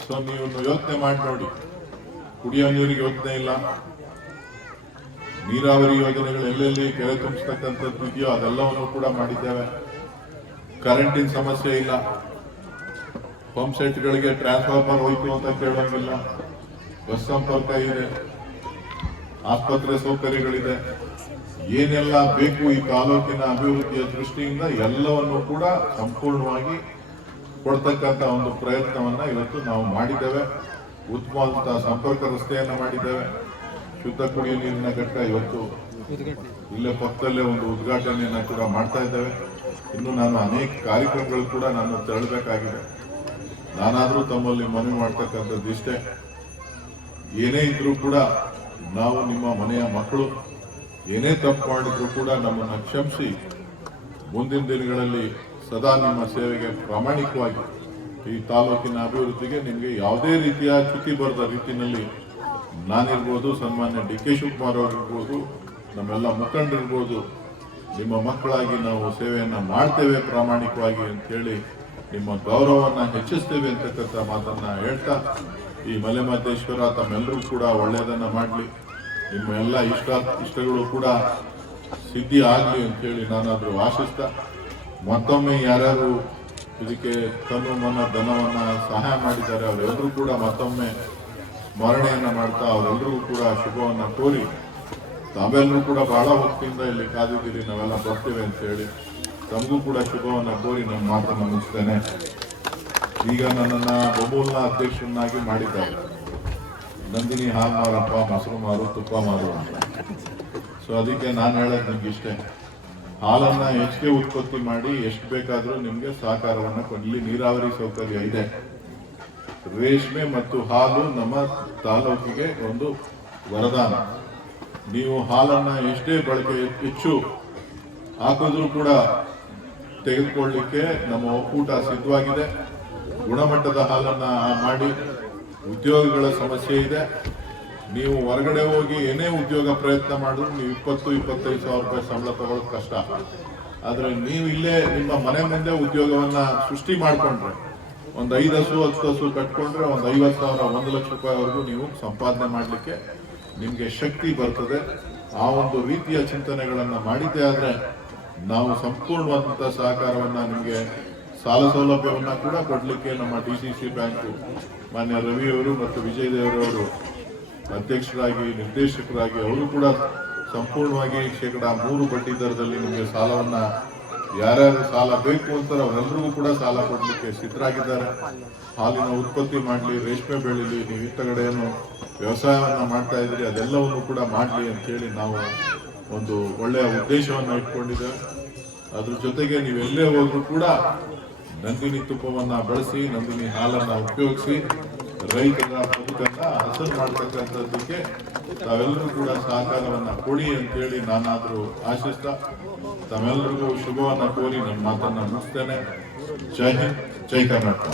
ಸೊ ನೀವು ಯೋಚನೆ ಮಾಡಿ ನೋಡಿ, ಕುಡಿಯೋ ನೀರಿಗೆ ಯೋಚನೆ ಇಲ್ಲ, ನೀರಾವರಿ ಯೋಜನೆಗಳು ಎಲ್ಲೆಲ್ಲಿ ಕೆರೆ ತುಂಬಿಸ್ತಕ್ಕಂಥದ್ದು ಇದೆಯೋ ಅದೆಲ್ಲವನ್ನು ಕೂಡ ಮಾಡಿದ್ದೇವೆ. ಕರೆಂಟಿನ ಸಮಸ್ಯೆ ಇಲ್ಲ, ಪಂಪ್ ಸೆಟ್ಗಳಿಗೆ ಟ್ರಾನ್ಸ್ಫಾರ್ಮರ್ ಹೋಯ್ತು ಅಂತ ಕೇಳೋಂಗಿಲ್ಲ, ಬಸ್ ಸಂಪರ್ಕ ಇದೆ, ಆಸ್ಪತ್ರೆ ಸೌಕರ್ಯಗಳಿದೆ. ಏನೆಲ್ಲ ಬೇಕು ಈ ತಾಲೂಕಿನ ಅಭಿವೃದ್ಧಿಯ ದೃಷ್ಟಿಯಿಂದ ಎಲ್ಲವನ್ನು ಕೂಡ ಸಂಪೂರ್ಣವಾಗಿ ಕೊಡ್ತಕ್ಕಂಥ ಒಂದು ಪ್ರಯತ್ನವನ್ನ ಇವತ್ತು ನಾವು ಮಾಡಿದ್ದೇವೆ. ಉತ್ತಮವಾದಂತಹ ಸಂಪರ್ಕ ರಸ್ತೆಯನ್ನ ಮಾಡಿದ್ದೇವೆ. ಶುದ್ಧ ಕುಡಿಯುವ ನೀರಿನ ಘಟಕ ಇವತ್ತು ಇಲ್ಲೇ ಪಕ್ಕದಲ್ಲೇ ಒಂದು ಉದ್ಘಾಟನೆಯನ್ನ ಕೂಡ ಮಾಡ್ತಾ ಇದ್ದೇವೆ. ಇನ್ನು ನಾನು ಅನೇಕ ಕಾರ್ಯಕ್ರಮಗಳು ಕೂಡ ನಾನು ತೆರಳಬೇಕಾಗಿದೆ. ನಾನಾದ್ರೂ ತಮ್ಮಲ್ಲಿ ಮನವಿ ಮಾಡ್ತಕ್ಕಂಥದ್ದು ಇಷ್ಟೇ, ಏನೇ ಇದ್ರೂ ಕೂಡ ನಾವು ನಿಮ್ಮ ಮನೆಯ ಮಕ್ಕಳು, ಏನೇ ತಪ್ಪು ಮಾಡಿದ್ರು ಕೂಡ ನಮ್ಮನ್ನು ಕ್ಷಮಿಸಿ ಮುಂದಿನ ದಿನಗಳಲ್ಲಿ ಸದಾ ನಿಮ್ಮ ಸೇವೆಗೆ ಪ್ರಾಮಾಣಿಕವಾಗಿ ಈ ತಾಲೂಕಿನ ಅಭಿವೃದ್ಧಿಗೆ ನಿಮಗೆ ಯಾವುದೇ ರೀತಿಯ ಚ್ಯುತಿ ಬರದ ರೀತಿಯಲ್ಲಿ ನಾನಿರ್ಬೋದು, ಸನ್ಮಾನ್ಯ ಡಿ ಕೆ ಶಿವಕುಮಾರ್ ಅವರಿರ್ಬೋದು, ನಮ್ಮೆಲ್ಲ ಮುಖಂಡರಿರ್ಬೋದು, ನಿಮ್ಮ ಮಕ್ಕಳಾಗಿ ನಾವು ಸೇವೆಯನ್ನ ಮಾಡ್ತೇವೆ ಪ್ರಾಮಾಣಿಕವಾಗಿ ಅಂತ ಹೇಳಿ ನಿಮ್ಮ ಗೌರವವನ್ನ ಹೆಚ್ಚಿಸ್ತೇವೆ ಅಂತಕ್ಕಂಥ ಮಾತನ್ನ ಹೇಳ್ತಾ, ಈ ಮಲೆಮಹದೇಶ್ವರ ತಮ್ಮೆಲ್ಲರೂ ಕೂಡ ಒಳ್ಳೆಯದನ್ನ ಮಾಡಲಿ, ನಿಮ್ಮ ಎಲ್ಲ ಇಷ್ಟಗಳು ಕೂಡ ಸಿದ್ಧಿ ಆಗಲಿ ಅಂತ ಹೇಳಿ ನಾನಾದ್ರೂ ಆಶಿಸ್ತಾ, ಮತ್ತೊಮ್ಮೆ ಯಾರ್ಯಾರು ಇದಕ್ಕೆ ತನು ಮನ ಧನವನ್ನ ಸಹಾಯ ಮಾಡಿದ್ದಾರೆ ಅವರೆಲ್ಲರೂ ಕೂಡ ಮತ್ತೊಮ್ಮೆ ಸ್ಮರಣೆಯನ್ನ ಮಾಡ್ತಾ ಅವರೆಲ್ಲರಿಗೂ ಕೂಡ ಶುಭವನ್ನ ಕೋರಿ, ತಾವೆಲ್ಲರೂ ಕೂಡ ಬಹಳ ಹೊತ್ತಿಂದ ಇಲ್ಲಿ ಕಾದಿದ್ದೀರಿ, ನಾವೆಲ್ಲ ಬರ್ತೇವೆ ಅಂತ ಹೇಳಿ ತಮಗೂ ಕೂಡ ಶುಭವನ್ನ ಕೋರಿ ನನ್ನ ಮಾತನ್ನು ಮುಗಿಸ್ತೇನೆ. ಈಗ ನನ್ನನ್ನ ಒಮೂಲ್ನ ಅಧ್ಯಕ್ಷರನ್ನಾಗಿ ಮಾಡಿದ್ದಾರೆ. ನಂದಿನಿ ಹಾಲು ಮಾರಪ್ಪ, ಮೊಸರು ಮಾರು, ತುಪ್ಪ ಮಾರು ಅಂತ. ಸೊ ಅದಕ್ಕೆ ನಾನು ಹೇಳೋದು ನಿಮ್ಗೆ ಇಷ್ಟೇ, ಹಾಲನ್ನ ಹೆಚ್ಚಿಗೆ ಉತ್ಪತ್ತಿ ಮಾಡಿ ಎಷ್ಟು ಬೇಕಾದರೂ ನಿಮ್ಗೆ ಸಹಕಾರವನ್ನ ಕೊಡಲಿ. ನೀರಾವರಿ ಸೌಕರ್ಯ ಇದೆ. ರೇಷ್ಮೆ ಮತ್ತು ಹಾಲು ನಮ್ಮ ತಾಲೂಕಿಗೆ ಒಂದು ವರದಾನ. ನೀವು ಹಾಲನ್ನು ಎಷ್ಟೇ ಬಳಕೆ ಹೆಚ್ಚು ಹಾಕಿದ್ರೂ ಕೂಡ ತೆಗೆದುಕೊಳ್ಳಲಿಕ್ಕೆ ನಮ್ಮ ಒಕ್ಕೂಟ ಸಿದ್ಧವಾಗಿದೆ. ಗುಣಮಟ್ಟದ ಹಾಲನ್ನು ಮಾಡಿ, ಉದ್ಯೋಗಗಳ ಸಮಸ್ಯೆ ಇದೆ. ನೀವು ಹೊರಗಡೆ ಹೋಗಿ ಏನೇ ಉದ್ಯೋಗ ಪ್ರಯತ್ನ ಮಾಡಿದ್ರು ನೀವು 20-25 ಸಾವಿರ ರೂಪಾಯಿ ಸಂಬಳ ತಗೊಳ್ಳೋದು ಕಷ್ಟ. ಆದರೆ ನೀವು ಇಲ್ಲೇ ನಿಮ್ಮ ಮನೆ ಮುಂದೆ ಉದ್ಯೋಗವನ್ನ ಸೃಷ್ಟಿ ಮಾಡಿಕೊಂಡ್ರೆ, ಒಂದು 5 ಹಸು 10 ಹಸು ಕಟ್ಕೊಂಡ್ರೆ ಒಂದು 50,000 1 ಲಕ್ಷ ರೂಪಾಯಿವರೆಗೂ ನೀವು ಸಂಪಾದನೆ ಮಾಡಲಿಕ್ಕೆ ನಿಮಗೆ ಶಕ್ತಿ ಬರ್ತದೆ. ಆ ಒಂದು ರೀತಿಯ ಚಿಂತನೆಗಳನ್ನು ಮಾಡಿದ್ದೇ ಆದರೆ ನಾವು ಸಂಪೂರ್ಣವಾದಂಥ ಸಹಕಾರವನ್ನು ನಿಮಗೆ, ಸಾಲ ಸೌಲಭ್ಯವನ್ನು ಕೂಡ ಕೊಡಲಿಕ್ಕೆ ನಮ್ಮ DCC ಬ್ಯಾಂಕು ಮಾನ್ಯ ರವಿಯವರು ಮತ್ತು ವಿಜಯ್ ದೇವರವರು ಅಧ್ಯಕ್ಷರಾಗಿ, ನಿರ್ದೇಶಕರಾಗಿ ಅವರು ಕೂಡ ಸಂಪೂರ್ಣವಾಗಿ 3% ಬಡ್ಡಿ ದರದಲ್ಲಿ ನಿಮಗೆ ಸಾಲವನ್ನು, ಯಾರ್ಯಾರು ಸಾಲ ಬೇಕು ಅಂತಾರೆ ಅವರೆಲ್ಲರಿಗೂ ಕೂಡ ಸಾಲ ಕೊಡಲಿಕ್ಕೆ ಸಿದ್ಧರಾಗಿದ್ದಾರೆ. ಹಾಲಿನ ಉತ್ಪತ್ತಿ ಮಾಡಲಿ, ರೇಷ್ಮೆ ಬೆಳೀಲಿ, ನೀವು ಇತ್ತ ಏನು ವ್ಯವಸಾಯವನ್ನು ಮಾಡ್ತಾ ಇದ್ದೀರಿ ಅದೆಲ್ಲವನ್ನು ಕೂಡ ಮಾಡಲಿ ಅಂತೇಳಿ ನಾವು ಒಂದು ಒಳ್ಳೆಯ ಉದ್ದೇಶವನ್ನು ಇಟ್ಕೊಂಡಿದ್ದೇವೆ. ಅದ್ರ ಜೊತೆಗೆ ನೀವೆಲ್ಲೇ ಹೋದ್ರೂ ಕೂಡ ನಂದಿನಿ ತುಪ್ಪವನ್ನು ಬಳಸಿ, ನಂದಿನಿ ಹಾಲನ್ನು ಉಪಯೋಗಿಸಿ ರೈತರ ಬದುಕನ್ನು ಹಸನು ಮಾಡ್ತಕ್ಕಂಥದ್ದಕ್ಕೆ ತಾವೆಲ್ಲರೂ ಕೂಡ ಸಹಕಾರವನ್ನು ಕೊಡಿ ಅಂತೇಳಿ ನಾನಾದರೂ ಆಶಿಸ್ತಾ ತಮ್ಮೆಲ್ಲರಿಗೂ ಶುಭವನ್ನು ಕೋರಿ ನನ್ನ ಮಾತನ್ನು ಮುಗಿಸ್ತೇನೆ. ಜೈ ಹಿಂದ್, ಜೈ ಕರ್ನಾಟಕ.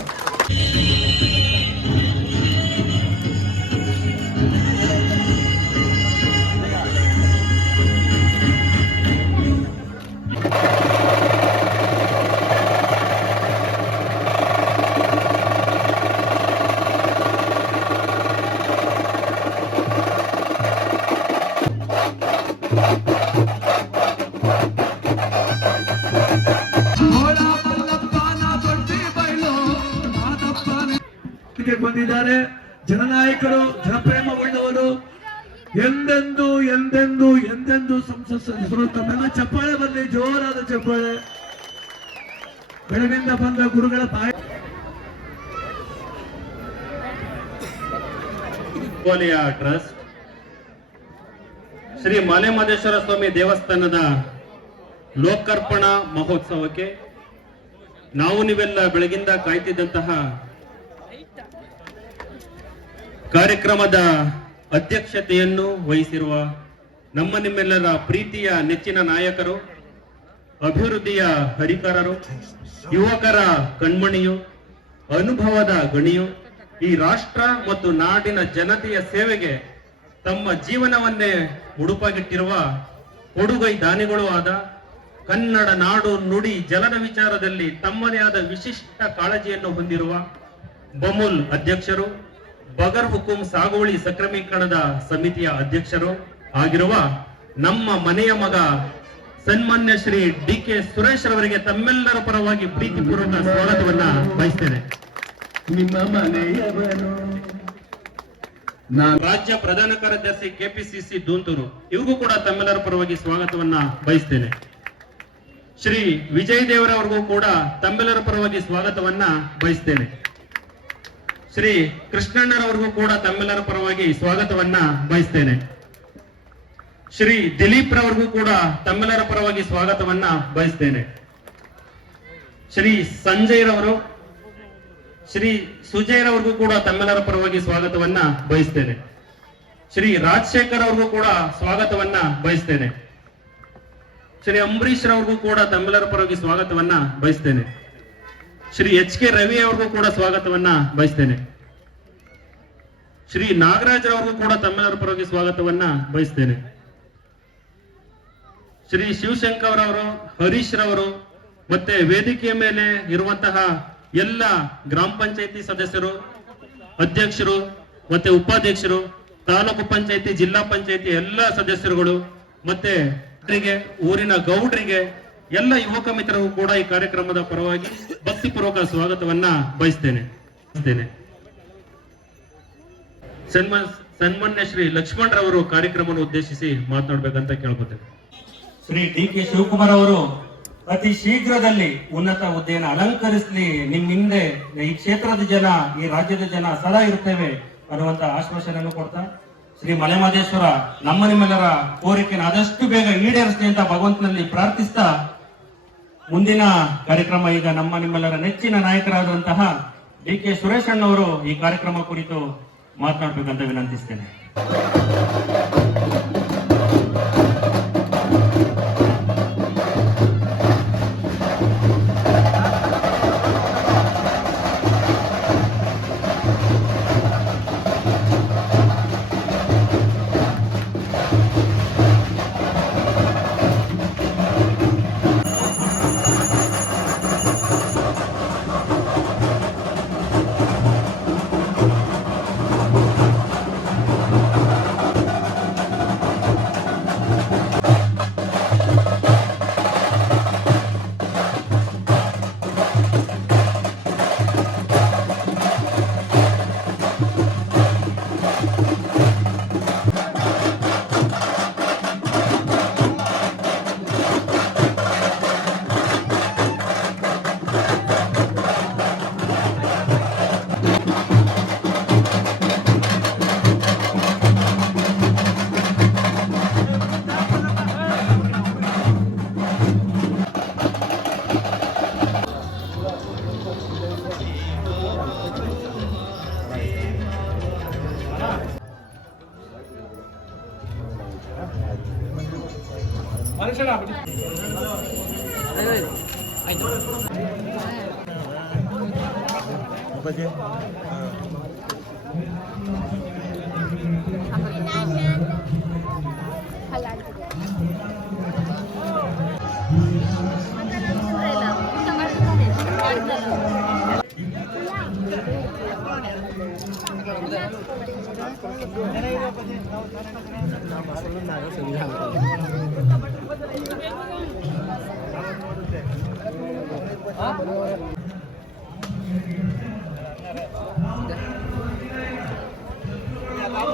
ಬಂದಿದ್ದಾರೆ ಜನನಾಯಕರು, ಜನಪ್ರೇಮವುಳ್ಳವರು, ಎಂದೆಂದು ಎಂದೆಂದು ಎಂದೆಂದು ಸಂಸದರು. ತಮ್ಮೆಲ್ಲ ಚಪ್ಪಾಳೆ ಬರಲಿ, ಜೋರಾದ ಚಪ್ಪಾಳೆ. ಬೆಳಗಿಂದ ಬಂದ ಗುರುಗಳ ತಾಯಿ ವಲಯ ಟ್ರಸ್ಟ್ ಶ್ರೀ ಮಾಲೆಮಹದೇಶ್ವರ ಸ್ವಾಮಿ ದೇವಸ್ಥಾನದ ಲೋಕಾರ್ಪಣಾ ಮಹೋತ್ಸವಕ್ಕೆ ನಾವು ನೀವೆಲ್ಲ ಬೆಳಗಿಂದ ಕಾಯ್ತಿದ್ದಂತಹ ಕಾರ್ಯಕ್ರಮದ ಅಧ್ಯಕ್ಷತೆಯನ್ನು ವಹಿಸಿರುವ ನಮ್ಮ ನಿಮ್ಮೆಲ್ಲರ ಪ್ರೀತಿಯ ನೆಚ್ಚಿನ ನಾಯಕರು, ಅಭಿವೃದ್ಧಿಯ ಹರಿಕಾರರು, ಯುವಕರ ಕಣ್ಮಣಿಯು, ಅನುಭವದ ಗಣಿಯು, ಈ ರಾಷ್ಟ್ರ ಮತ್ತು ನಾಡಿನ ಜನತೆಯ ಸೇವೆಗೆ ತಮ್ಮ ಜೀವನವನ್ನೇ ಮುಡುಪಾಗಿಟ್ಟಿರುವ ಕೊಡುಗೈ ದಾನಿಗಳು ಆದ, ಕನ್ನಡ ನಾಡು ನುಡಿ ಜಲದ ವಿಚಾರದಲ್ಲಿ ತಮ್ಮದೇ ಆದ ವಿಶಿಷ್ಟ ಕಾಳಜಿಯನ್ನು ಹೊಂದಿರುವ ಬಮೂಲ್ ಅಧ್ಯಕ್ಷರು, ಬಗರ್ ಹುಕುಂ ಸಾಗುವಳಿ ಸಕ್ರಮೀಕರಣದ ಸಮಿತಿಯ ಅಧ್ಯಕ್ಷರು ಆಗಿರುವ ನಮ್ಮ ಮನೆಯ ಮಗ ಸನ್ಮಾನ್ಯ ಶ್ರೀ DK ಸುರೇಶ್ ರವರಿಗೆ ತಮ್ಮೆಲ್ಲರ ಪರವಾಗಿ ಪ್ರೀತಿಪೂರ್ವಕ ಸ್ವಾಗತವನ್ನ ಬಯಸ್ತೇನೆ. ನಿಮ್ಮ ಮನೆಯವನು ರಾಜ್ಯ ಪ್ರಧಾನ ಕಾರ್ಯದರ್ಶಿ KPCC ದೂಂತೂರು ಇವ್ರಿಗೂ ಕೂಡ ತಮ್ಮೆಲ್ಲರ ಪರವಾಗಿ ಸ್ವಾಗತವನ್ನ ಬಯಸ್ತೇನೆ. ಶ್ರೀ ವಿಜಯ್ ದೇವರವರಿಗೂ ಕೂಡ ತಮ್ಮೆಲ್ಲರ ಪರವಾಗಿ ಸ್ವಾಗತವನ್ನ ಬಯಸ್ತೇನೆ. ಶ್ರೀ ಕೃಷ್ಣಣ್ಣರವರಿಗೂ ಕೂಡ ತಮ್ಮೆಲ್ಲರ ಪರವಾಗಿ ಸ್ವಾಗತವನ್ನ ಬಯಸ್ತೇನೆ. ಶ್ರೀ ದಿಲೀಪ್ ರವರಿಗೂ ಕೂಡ ತಮ್ಮೆಲ್ಲರ ಪರವಾಗಿ ಸ್ವಾಗತವನ್ನ ಬಯಸ್ತೇನೆ. ಶ್ರೀ ಸಂಜಯ್ ರವರು, ಶ್ರೀ ಸುಜಯ್ ರವರಿಗೂ ಕೂಡ ತಮ್ಮೆಲ್ಲರ ಪರವಾಗಿ ಸ್ವಾಗತವನ್ನ ಬಯಸ್ತೇನೆ. ಶ್ರೀ ರಾಜಶೇಖರ್ ಅವ್ರಿಗೂ ಕೂಡ ಸ್ವಾಗತವನ್ನ ಬಯಸ್ತೇನೆ. ಶ್ರೀ ಅಂಬರೀಶ್ ರವರಿಗೂ ಕೂಡ ತಮ್ಮೆಲ್ಲರ ಪರವಾಗಿ ಸ್ವಾಗತವನ್ನ ಬಯಸ್ತೇನೆ. ಶ್ರೀ HK ರವಿ ಅವ್ರಿಗೂ ಕೂಡ ಸ್ವಾಗತವನ್ನ ಬಯಸ್ತೇನೆ. ಶ್ರೀ ನಾಗರಾಜ್ ರವರಿಗೂ ಕೂಡ ತಮ್ಮೆಲ್ಲರ ಪರವಾಗಿ ಸ್ವಾಗತವನ್ನ ಬಯಸ್ತೇನೆ. ಶ್ರೀ ಶಿವಶಂಕರ್ ಅವರು, ಹರೀಶ್ ರವರು, ಮತ್ತೆ ವೇದಿಕೆಯ ಮೇಲೆ ಇರುವಂತಹ ಎಲ್ಲ ಗ್ರಾಮ ಪಂಚಾಯತಿ ಸದಸ್ಯರು, ಅಧ್ಯಕ್ಷರು ಮತ್ತೆ ಉಪಾಧ್ಯಕ್ಷರು, ತಾಲೂಕು ಪಂಚಾಯತಿ, ಜಿಲ್ಲಾ ಪಂಚಾಯತಿ ಎಲ್ಲ ಸದಸ್ಯರುಗಳು, ಮತ್ತೆ ಊರಿನ ಗೌಡ್ರಿಗೆ, ಎಲ್ಲ ಯುವಕ ಮಿತ್ರರು ಕೂಡ ಈ ಕಾರ್ಯಕ್ರಮದ ಪರವಾಗಿ ಭಕ್ತಿಪೂರ್ವಕ ಸ್ವಾಗತವನ್ನ ಬಯಸ್ತೇನೆ. ಸನ್ಮಾನ್ಯ ಶ್ರೀ ಲಕ್ಷ್ಮಣ್ ರವರು ಕಾರ್ಯಕ್ರಮವನ್ನು ಉದ್ದೇಶಿಸಿ ಮಾತನಾಡಬೇಕಂತ ಕೇಳ್ಕೊತೇನೆ. ಶ್ರೀ DK ಶಿವಕುಮಾರ್ ಅವರು ಅತಿ ಶೀಘ್ರದಲ್ಲಿ ಉನ್ನತ ಹುದ್ದೆಯನ್ನು ಅಲಂಕರಿಸಲಿ, ನಿಮ್ಮ ಹಿಂದೆ ಈ ಕ್ಷೇತ್ರದ ಜನ, ಈ ರಾಜ್ಯದ ಜನ ಸದಾ ಇರ್ತೇವೆ ಅನ್ನುವಂತ ಆಶ್ವಾಸನೆಯನ್ನು ಕೊಡ್ತಾ, ಶ್ರೀ ಮಲೆಮಹದೇಶ್ವರ ನಮ್ಮ ನಿಮ್ಮೆಲ್ಲರ ಕೋರಿಕೆಯನ್ನು ಆದಷ್ಟು ಬೇಗ ಈಡೇರಿಸಲಿ ಅಂತ ಭಗವಂತನಲ್ಲಿ ಪ್ರಾರ್ಥಿಸ್ತಾ, ಮುಂದಿನ ಕಾರ್ಯಕ್ರಮ ಈಗ ನಮ್ಮ ನಿಮ್ಮೆಲ್ಲರ ನೆಚ್ಚಿನ ನಾಯಕರಾದಂತಹ DK ಸುರೇಶ್ ಅಣ್ಣವರು ಈ ಕಾರ್ಯಕ್ರಮ ಕುರಿತು ಮಾತನಾಡಬೇಕಂತ ವಿನಂತಿಸ್ತೇನೆ.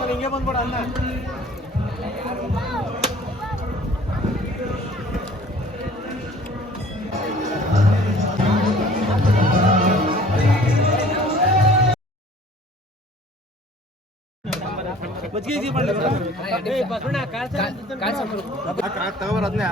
ಹಿಂಗೆ ಬಂದ್ಬಿಡ ಅಣ್ಣ. ತಗೋಬಾರ ಅದನ್ನೇ